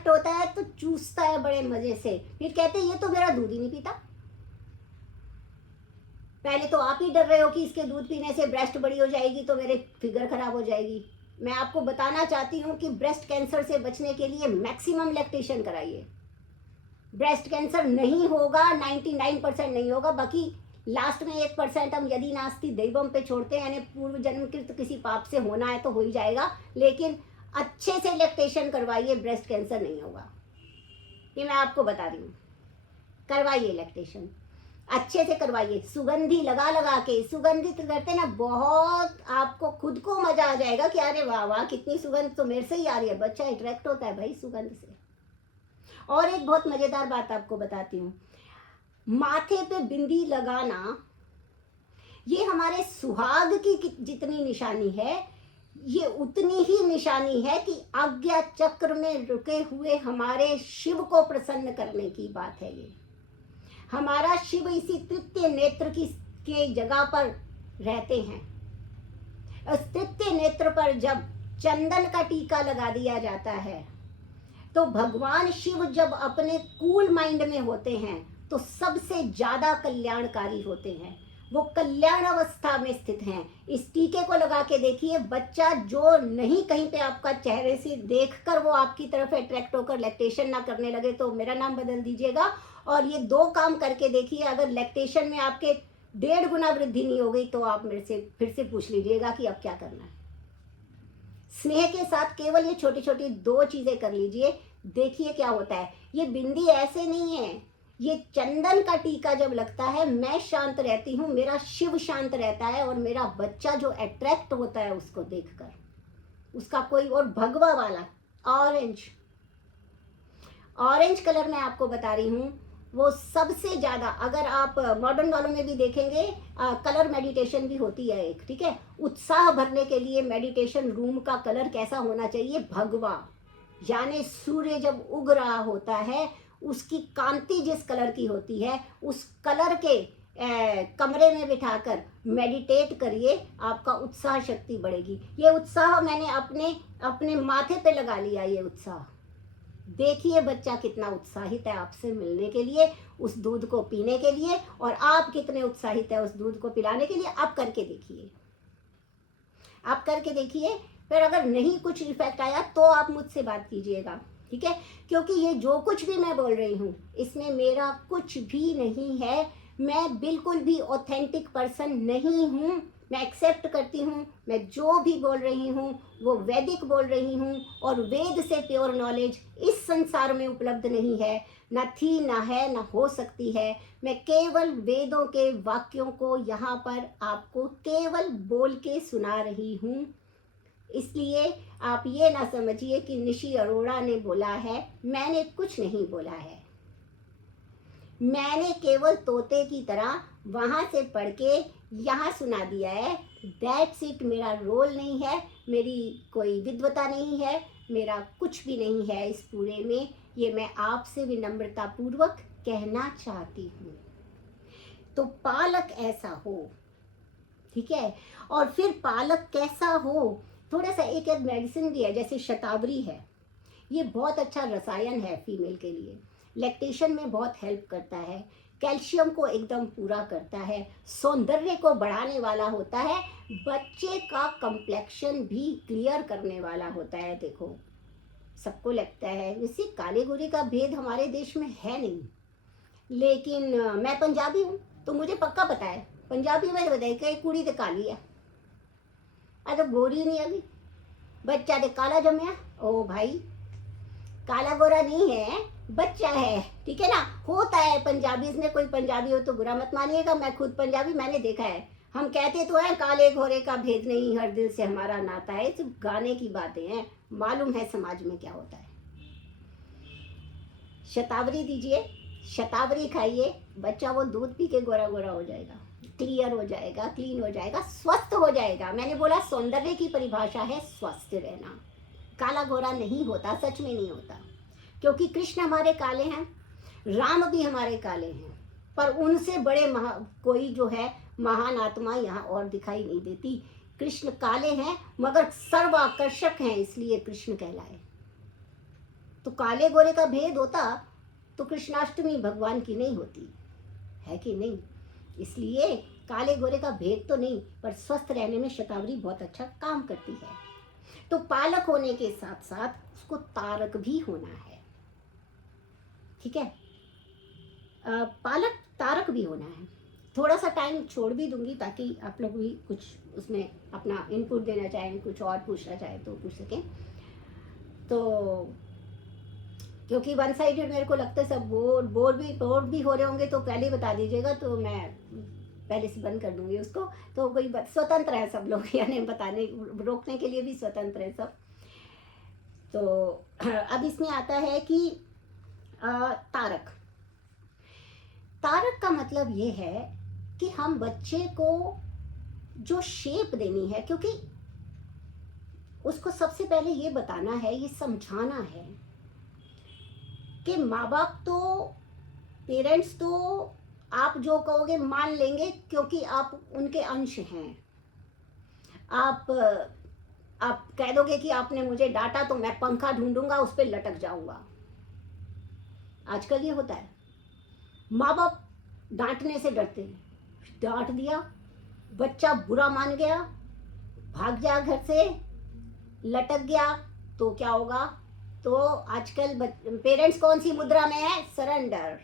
होता है तो चूसता है बड़े मजे से, फिर कहते हैं ये तो मेरा दूध ही नहीं पीता। पहले तो आप ही डर रहे हो कि इसके दूध पीने से ब्रेस्ट बड़ी हो जाएगी तो मेरे फिगर खराब हो जाएगी। मैं आपको बताना चाहती हूँ कि ब्रेस्ट कैंसर से बचने के लिए मैक्सिमम लैक्टेशन कराइए। ब्रेस्ट कैंसर नहीं होगा, 99% नहीं होगा, बाकी लास्ट में 1% हम यदि नास्ति दैवम पे छोड़ते हैं, यानी पूर्व जन्मकृत किसी पाप से होना है तो हो ही जाएगा, लेकिन अच्छे से लैक्टेशन करवाइए, ब्रेस्ट कैंसर नहीं होगा। ये मैं आपको बता रही हूँ। करवाइए लैक्टेशन, अच्छे से करवाइए, सुगंधी लगा लगा के, सुगंधित करते ना, बहुत आपको खुद को मजा आ जाएगा कि अरे वाह वाह कितनी सुगंध तो मेरे से ही आ रही है। बच्चा अट्रैक्ट होता है भाई सुगंध से। और एक बहुत मजेदार बात आपको बताती हूँ, माथे पे बिंदी लगाना ये हमारे सुहाग की जितनी निशानी है, ये उतनी ही निशानी है कि आज्ञा चक्र में रुके हुए हमारे शिव को प्रसन्न करने की बात है। ये हमारा शिव इसी तृतीय नेत्र की के जगह पर रहते हैं। उस तृतीय नेत्र पर जब चंदन का टीका लगा दिया जाता है तो भगवान शिव जब अपने कूल माइंड में होते हैं तो सबसे ज्यादा कल्याणकारी होते हैं। वो कल्याण अवस्था में स्थित हैं। इस टीके को लगा के देखिए, बच्चा जो नहीं कहीं पे आपका चेहरे से देखकर वो आपकी तरफ अट्रैक्ट होकर लैक्टेशन ना करने लगे तो मेरा नाम बदल दीजिएगा। और ये 2 काम करके देखिए, अगर लैक्टेशन में आपके 1.5 गुना वृद्धि नहीं हो गई तो आप मेरे से फिर से पूछ लीजिएगा कि अब क्या करना है। स्नेह के साथ केवल ये छोटी छोटी 2 चीजें कर लीजिए, देखिए क्या होता है। ये बिंदी ऐसे नहीं है, ये चंदन का टीका जब लगता है मैं शांत रहती हूँ, मेरा शिव शांत रहता है और मेरा बच्चा जो अट्रैक्ट होता है उसको देखकर, उसका कोई और भगवा वाला ऑरेंज कलर मैं आपको बता रही हूँ, वो सबसे ज्यादा, अगर आप मॉडर्न वालों में भी देखेंगे कलर मेडिटेशन भी होती है एक, ठीक है। उत्साह भरने के लिए मेडिटेशन रूम का कलर कैसा होना चाहिए, भगवा, यानी सूर्य जब उग रहा होता है उसकी कांति जिस कलर की होती है उस कलर के कमरे में बिठाकर मेडिटेट करिए, आपका उत्साह शक्ति बढ़ेगी। ये उत्साह मैंने अपने माथे पे लगा लिया। ये उत्साह देखिए बच्चा कितना उत्साहित है आपसे मिलने के लिए, उस दूध को पीने के लिए, और आप कितने उत्साहित है उस दूध को पिलाने के लिए। आप करके देखिए, आप करके देखिए। फिर अगर नहीं कुछ इफेक्ट आया तो आप मुझसे बात कीजिएगा, ठीक है। क्योंकि ये जो कुछ भी मैं बोल रही हूँ इसमें मेरा कुछ भी नहीं है, मैं बिल्कुल भी ऑथेंटिक पर्सन नहीं हूँ। मैं एक्सेप्ट करती हूँ, मैं जो भी बोल रही हूँ वो वैदिक बोल रही हूँ, और वेद से प्योर नॉलेज इस संसार में उपलब्ध नहीं है, ना थी, ना है, ना हो सकती है। मैं केवल वेदों के वाक्यों को यहाँ पर आपको केवल बोल के सुना रही हूँ। इसलिए आप ये ना समझिए कि निशी अरोड़ा ने बोला है, मैंने कुछ नहीं बोला है। मैंने केवल तोते की तरह वहां से पढ़ के यहाँ सुना दिया है, दैट्स इट। मेरा रोल नहीं है, मेरी कोई विद्वता नहीं है, मेरा कुछ भी नहीं है इस पूरे में। ये मैं आपसे विनम्रता पूर्वक कहना चाहती हूँ। तो पालक ऐसा हो, ठीक है। और फिर पालक कैसा हो, थोड़ा सा एक मेडिसिन भी है, जैसे शतावरी है, ये बहुत अच्छा रसायन है फीमेल के लिए, लैक्टेशन में बहुत हेल्प करता है, कैल्शियम को एकदम पूरा करता है, सौंदर्य को बढ़ाने वाला होता है, बच्चे का कंप्लेक्शन भी क्लियर करने वाला होता है। देखो सबको लगता है, वैसे काले गोरे का भेद हमारे देश में है नहीं, लेकिन मैं पंजाबी हूँ तो मुझे पक्का पता है, पंजाबी में बताइए कि कुड़ी तो काली है, तो गोरी नहीं अभी, बच्चा तो काला जमया। ओ भाई काला गोरा नहीं है, बच्चा है, ठीक है ना। होता है पंजाबी में, कोई पंजाबी हो तो बुरा मत मानिएगा, मैं खुद पंजाबी, मैंने देखा है। हम कहते तो हैं काले घोरे का भेद नहीं, हर दिल से हमारा नाता है, सिर्फ गाने की बातें हैं, मालूम है समाज में क्या होता है। शतावरी दीजिए, शतावरी खाइए, बच्चा वो दूध पी के गोरा गोरा हो जाएगा, क्लियर हो जाएगा, क्लीन हो जाएगा, स्वस्थ हो जाएगा। मैंने बोला सौंदर्य की परिभाषा है स्वस्थ रहना, काला गोरा नहीं होता, सच में नहीं होता, क्योंकि कृष्ण हमारे काले हैं, राम भी हमारे काले हैं, पर उनसे बड़े कोई जो है महान आत्मा यहाँ और दिखाई नहीं देती। कृष्ण काले हैं मगर सर्वाकर्षक हैं, इसलिए कृष्ण कहलाए। तो काले गोरे का भेद होता तो कृष्णाष्टमी भगवान की नहीं होती, है कि नहीं। इसलिए काले गोरे का भेद तो नहीं, पर स्वस्थ रहने में शतावरी बहुत अच्छा काम करती है। तो पालक होने के साथ साथ उसको तारक भी होना है, ठीक है। पालक तारक भी होना है। थोड़ा सा टाइम छोड़ भी दूंगी ताकि आप लोग भी कुछ उसमें अपना इनपुट देना चाहें, कुछ और पूछना चाहें तो पूछ सकें। तो क्योंकि वन साइडेड मेरे को लगता है सब बोर भी हो रहे होंगे, तो पहले ही बता दीजिएगा तो मैं पहले से बंद कर दूंगी उसको। तो कोई स्वतंत्र है सब लोग, यानी बताने रोकने के लिए भी स्वतंत्र है सब। तो अब इसमें आता है कि तारक। तारक का मतलब ये है कि हम बच्चे को जो शेप देनी है, क्योंकि उसको सबसे पहले ये बताना है, ये समझाना है कि माँ बाप तो, पेरेंट्स तो आप जो कहोगे मान लेंगे, क्योंकि आप उनके अंश हैं। आप कह दोगे कि आपने मुझे डांटा तो मैं पंखा ढूंढूंगा, उस पर लटक जाऊंगा। आजकल ये होता है, माँ बाप डांटने से डरते हैं। डांट दिया, बच्चा बुरा मान गया, भाग गया घर से, लटक गया, तो क्या होगा? तो आजकल पेरेंट्स कौन सी मुद्रा में है? सरेंडर।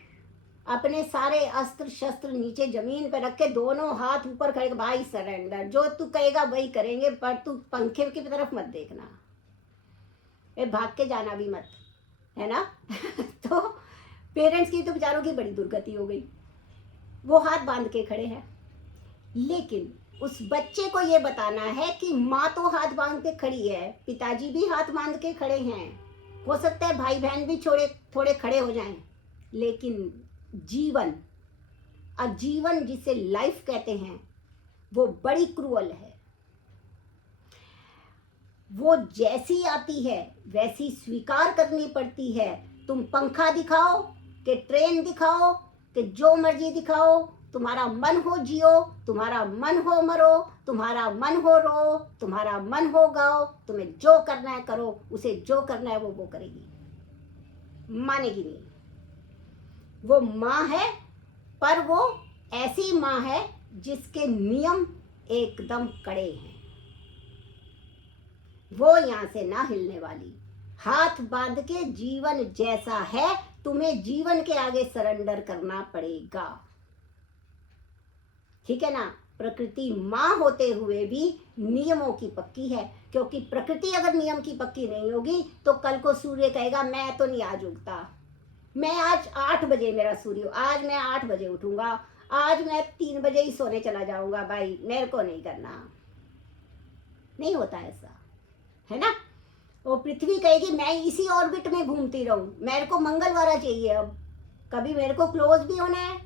अपने सारे अस्त्र शस्त्र नीचे जमीन पर रख के दोनों हाथ ऊपर खड़े, भाई सरेंडर, जो तू कहेगा वही करेंगे, पर तू पंखे की तरफ मत देखना, ये भाग के जाना भी मत, है ना? तो पेरेंट्स की तो बेचारों की बड़ी दुर्गति हो गई, वो हाथ बांध के खड़े हैं। लेकिन उस बच्चे को ये बताना है कि माँ तो हाथ बांध के खड़ी है, पिताजी भी हाथ बांध के खड़े हैं, हो सकता है भाई बहन भी थोड़े खड़े हो जाएं, लेकिन जीवन, आजीवन जिसे लाइफ कहते हैं, वो बड़ी क्रूअल है। वो जैसी आती है वैसी स्वीकार करनी पड़ती है। तुम पंखा दिखाओ कि ट्रेन दिखाओ कि जो मर्जी दिखाओ, तुम्हारा मन हो जियो, तुम्हारा मन हो मरो, तुम्हारा मन हो रो, तुम्हारा मन हो गाओ, तुम्हें जो करना है करो, उसे जो करना है वो करेगी, मानेगी नहीं। वो माँ है, पर वो ऐसी माँ है जिसके नियम एकदम कड़े हैं, वो यहाँ से ना हिलने वाली। हाथ बांध के जीवन जैसा है, तुम्हें जीवन के आगे सरेंडर करना पड़ेगा, ठीक है ना? प्रकृति माँ होते हुए भी नियमों की पक्की है, क्योंकि प्रकृति अगर नियम की पक्की नहीं होगी तो कल को सूर्य कहेगा मैं तो नहीं आज उगता, मैं आज 8 बजे मेरा सूर्य, आज मैं 8 बजे उठूंगा, आज मैं 3 बजे ही सोने चला जाऊंगा, भाई मेरे को नहीं करना। नहीं होता ऐसा, है ना? वो पृथ्वी कहेगी मैं इसी ऑर्बिट में घूमती रहूं, मेरे को मंगलवार चाहिए, अब कभी मेरे को क्लोज भी होना है,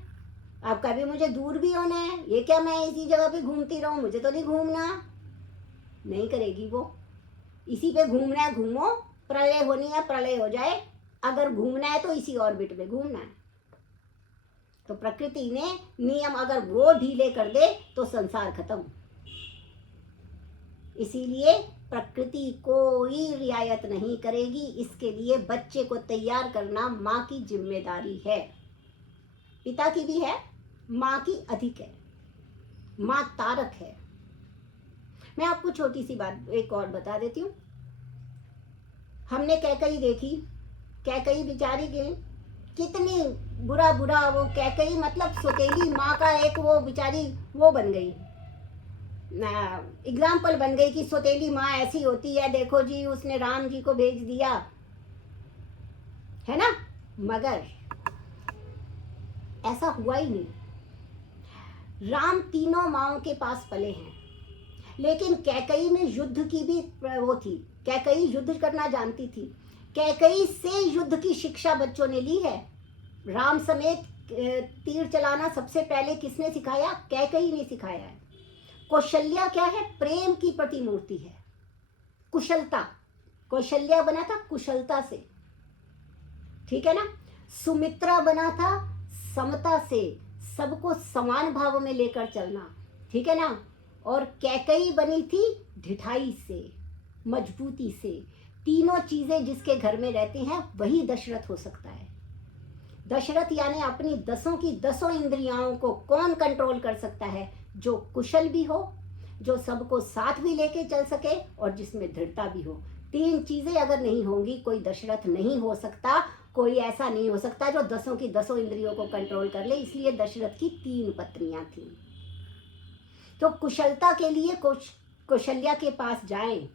अब कभी मुझे दूर भी होना है, ये क्या मैं इसी जगह पे घूमती रहूं, मुझे तो नहीं घूमना। नहीं करेगी वो, इसी पे घूमना है घूमो, प्रलय होनी है प्रलय हो जाए, अगर घूमना है तो इसी ऑर्बिट में घूमना है। तो प्रकृति ने नियम अगर वो ढीले कर दे तो संसार खत्म। इसीलिए प्रकृति कोई रियायत नहीं करेगी, इसके लिए बच्चे को तैयार करना माँ की जिम्मेदारी है, पिता की भी है, माँ की अधिक है। माँ तारक है। मैं आपको छोटी सी बात एक और बता देती हूँ। हमने कैकई देखी, कैकई बेचारी के कितनी बुरा वो कैकई मतलब सौतेली माँ का एक वो बेचारी वो बन गई, एग्जाम्पल बन गई कि सौतेली माँ ऐसी होती है, देखो जी उसने राम जी को भेज दिया, है ना? मगर ऐसा हुआ ही नहीं। राम तीनों माँओं के पास पले हैं, लेकिन कैकई में युद्ध की भी वो थी, कैकई युद्ध करना जानती थी, कैकई से युद्ध की शिक्षा बच्चों ने ली है। राम समेत तीर चलाना सबसे पहले किसने सिखाया? कैकई ने सिखाया है। कौशल्या क्या है? प्रेम की प्रतिमूर्ति है, कुशलता, कौशल्या बना था कुशलता से, ठीक है ना? सुमित्रा बना था समता से, सबको समान भाव में लेकर चलना, ठीक है ना? और कैकई बनी थी ढिठाई से, मजबूती से। तीनों चीजें जिसके घर में रहती हैं वही दशरथ हो सकता है। दशरथ यानी अपनी 10 की 10 इंद्रियाओं को कौन कंट्रोल कर सकता है? जो कुशल भी हो, जो सबको साथ भी लेके चल सके, और जिसमें दृढ़ता भी हो। 3 चीजें अगर नहीं होंगी कोई दशरथ नहीं हो सकता, कोई ऐसा नहीं हो सकता जो 10 की 10 इंद्रियों को कंट्रोल कर ले। इसलिए दशरथ की 3 पत्नियां थीं। तो कुशलता के लिए कौशल्या के पास जाएं,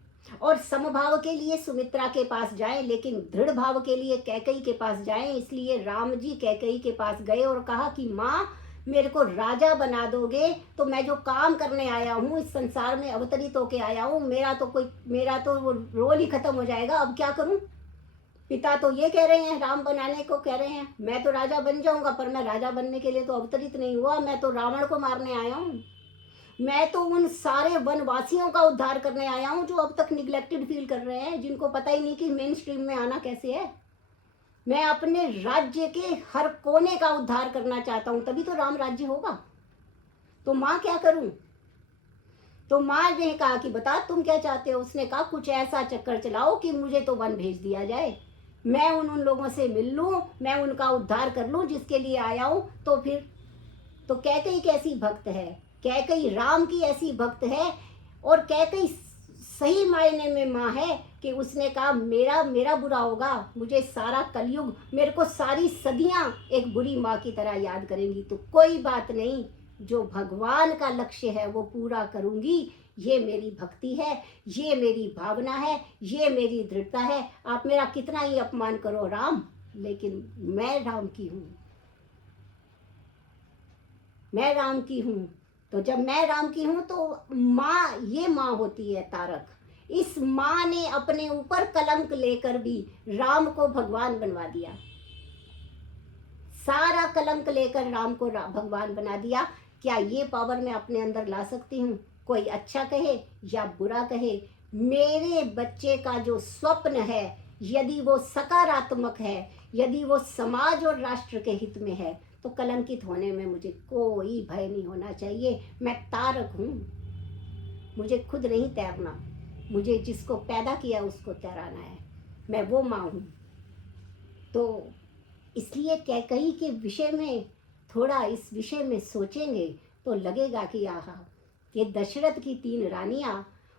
और समभाव के लिए सुमित्रा के पास जाएं, लेकिन दृढ़ भाव के लिए कैकेयी के पास जाएं। इसलिए राम जी कैकेयी के पास गए और कहा कि माँ, मेरे को राजा बना दोगे तो मैं जो काम करने आया हूँ, इस संसार में अवतरित होके आया हूँ, मेरा तो वो रोल ही खत्म हो जाएगा, अब क्या करूँ। पिता तो ये कह रहे हैं, राम बनाने को कह रहे हैं, मैं तो राजा बन जाऊंगा, पर मैं राजा बनने के लिए तो अवतरित नहीं हुआ, मैं तो रावण को मारने आया हूँ। मैं तो उन सारे वनवासियों का उद्धार करने आया हूँ जो अब तक निग्लेक्टेड फील कर रहे हैं, जिनको पता ही नहीं कि मेन स्ट्रीम में आना कैसे है। मैं अपने राज्य के हर कोने का उद्धार करना चाहता हूँ, तभी तो राम राज्य होगा। तो माँ क्या करूं। तो माँ ने कहा कि बता तुम क्या चाहते हो। उसने कहा कुछ ऐसा चक्कर चलाओ कि मुझे तो वन भेज दिया जाए, मैं उन लोगों से मिल लूँ, मैं उनका उद्धार कर लूँ जिसके लिए आया हूँ। तो फिर तो कैकेयी कैसी भक्त है, कैकेयी राम की ऐसी भक्त है, और कैकेयी सही मायने में माँ है कि उसने कहा मेरा बुरा होगा, मुझे सारा कलयुग, मेरे को सारी सदियां एक बुरी माँ की तरह याद करेंगी, तो कोई बात नहीं, जो भगवान का लक्ष्य है वो पूरा करूंगी। ये मेरी भक्ति है, ये मेरी भावना है, ये मेरी दृढ़ता है। आप मेरा कितना ही अपमान करो राम, लेकिन मैं राम की हूँ, मैं राम की हूँ। तो जब मैं राम की हूँ तो माँ, ये माँ होती है तारक। इस माँ ने अपने ऊपर कलंक लेकर भी राम को भगवान बनवा दिया, सारा कलंक लेकर राम को भगवान बना दिया। क्या ये पावर मैं अपने अंदर ला सकती हूँ? कोई अच्छा कहे या बुरा कहे, मेरे बच्चे का जो स्वप्न है, यदि वो सकारात्मक है, यदि वो समाज और राष्ट्र के हित में है, तो कलंकित होने में मुझे कोई भय नहीं होना चाहिए। मैं तारक हूँ, मुझे खुद नहीं तैरना, मुझे जिसको पैदा किया उसको तैराना है, मैं वो माँ हूँ। तो इसलिए कैकेयी के विषय में थोड़ा इस विषय में सोचेंगे तो लगेगा कि आहा, ये दशरथ की 3 रानियाँ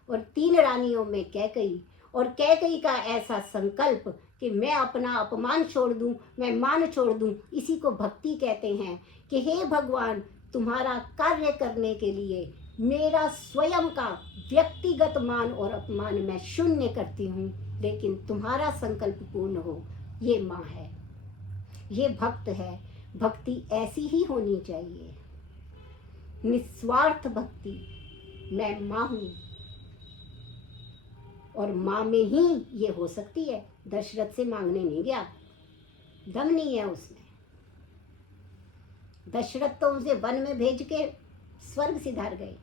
और 3 रानियों में कैकेयी, और कैकेयी का ऐसा संकल्प कि मैं अपना अपमान छोड़ दूं, मैं मान छोड़ दूं, इसी को भक्ति कहते हैं। कि हे भगवान, तुम्हारा कार्य करने के लिए मेरा स्वयं का व्यक्तिगत मान और अपमान मैं शून्य करती हूँ, लेकिन तुम्हारा संकल्प पूर्ण हो। ये माँ है, ये भक्त है। भक्ति ऐसी ही होनी चाहिए, निस्वार्थ भक्ति। मैं माँ हूँ और माँ में ही ये हो सकती है। दशरथ से मांगने नहीं गया, दम नहीं है उसमें। दशरथ तो उसे वन में भेज के स्वर्ग सिधार गए,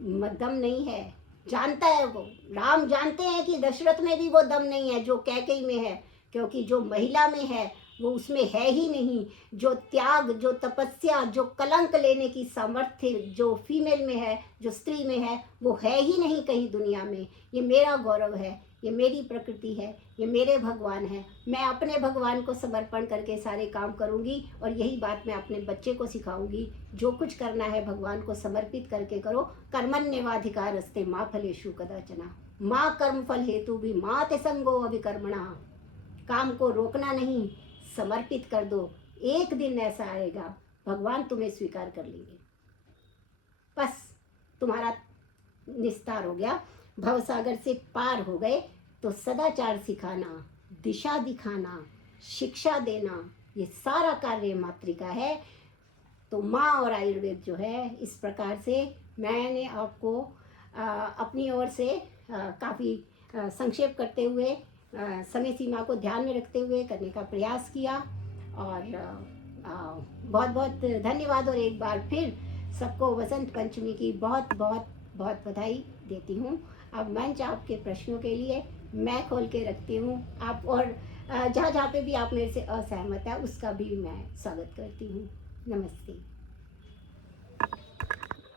दम नहीं है। जानता है वो, राम जानते हैं कि दशरथ में भी वो दम नहीं है जो कैकेयी में है, क्योंकि जो महिला में है वो उसमें है ही नहीं। जो त्याग, जो तपस्या, जो कलंक लेने की सामर्थ्य जो फीमेल में है, जो स्त्री में है, वो है ही नहीं कहीं दुनिया में। ये मेरा गौरव है, ये मेरी प्रकृति है, ये मेरे भगवान है। मैं अपने भगवान को समर्पण करके सारे काम करूँगी, और यही बात मैं अपने बच्चे को सिखाऊंगी। जो कुछ करना है भगवान को समर्पित करके करो। कर्मण्येवाधिकारस्ते मा फलेषु कदाचन माँ कर्म फल हेतु भी माँ ते संगो अभिकर्मणा। काम को रोकना नहीं, समर्पित कर दो। एक दिन ऐसा आएगा भगवान तुम्हें स्वीकार कर लेंगे। बस तुम्हारा निस्तार हो गया, भवसागर से पार हो गए। तो सदाचार सिखाना, दिशा दिखाना, शिक्षा देना, ये सारा कार्य मातृका है। तो माँ और आयुर्वेद जो है, इस प्रकार से मैंने आपको अपनी ओर से काफ़ी संक्षेप करते हुए, समय सीमा को ध्यान में रखते हुए करने का प्रयास किया। और बहुत बहुत धन्यवाद, और एक बार फिर सबको वसंत पंचमी की बहुत बहुत बहुत बधाई देती हूँ। अब मंच आपके प्रश्नों के लिए मैं खोल के रखती हूँ। आप और जहाँ जहाँ पे भी आप मेरे से असहमत है उसका भी मैं स्वागत करती हूँ। नमस्ते।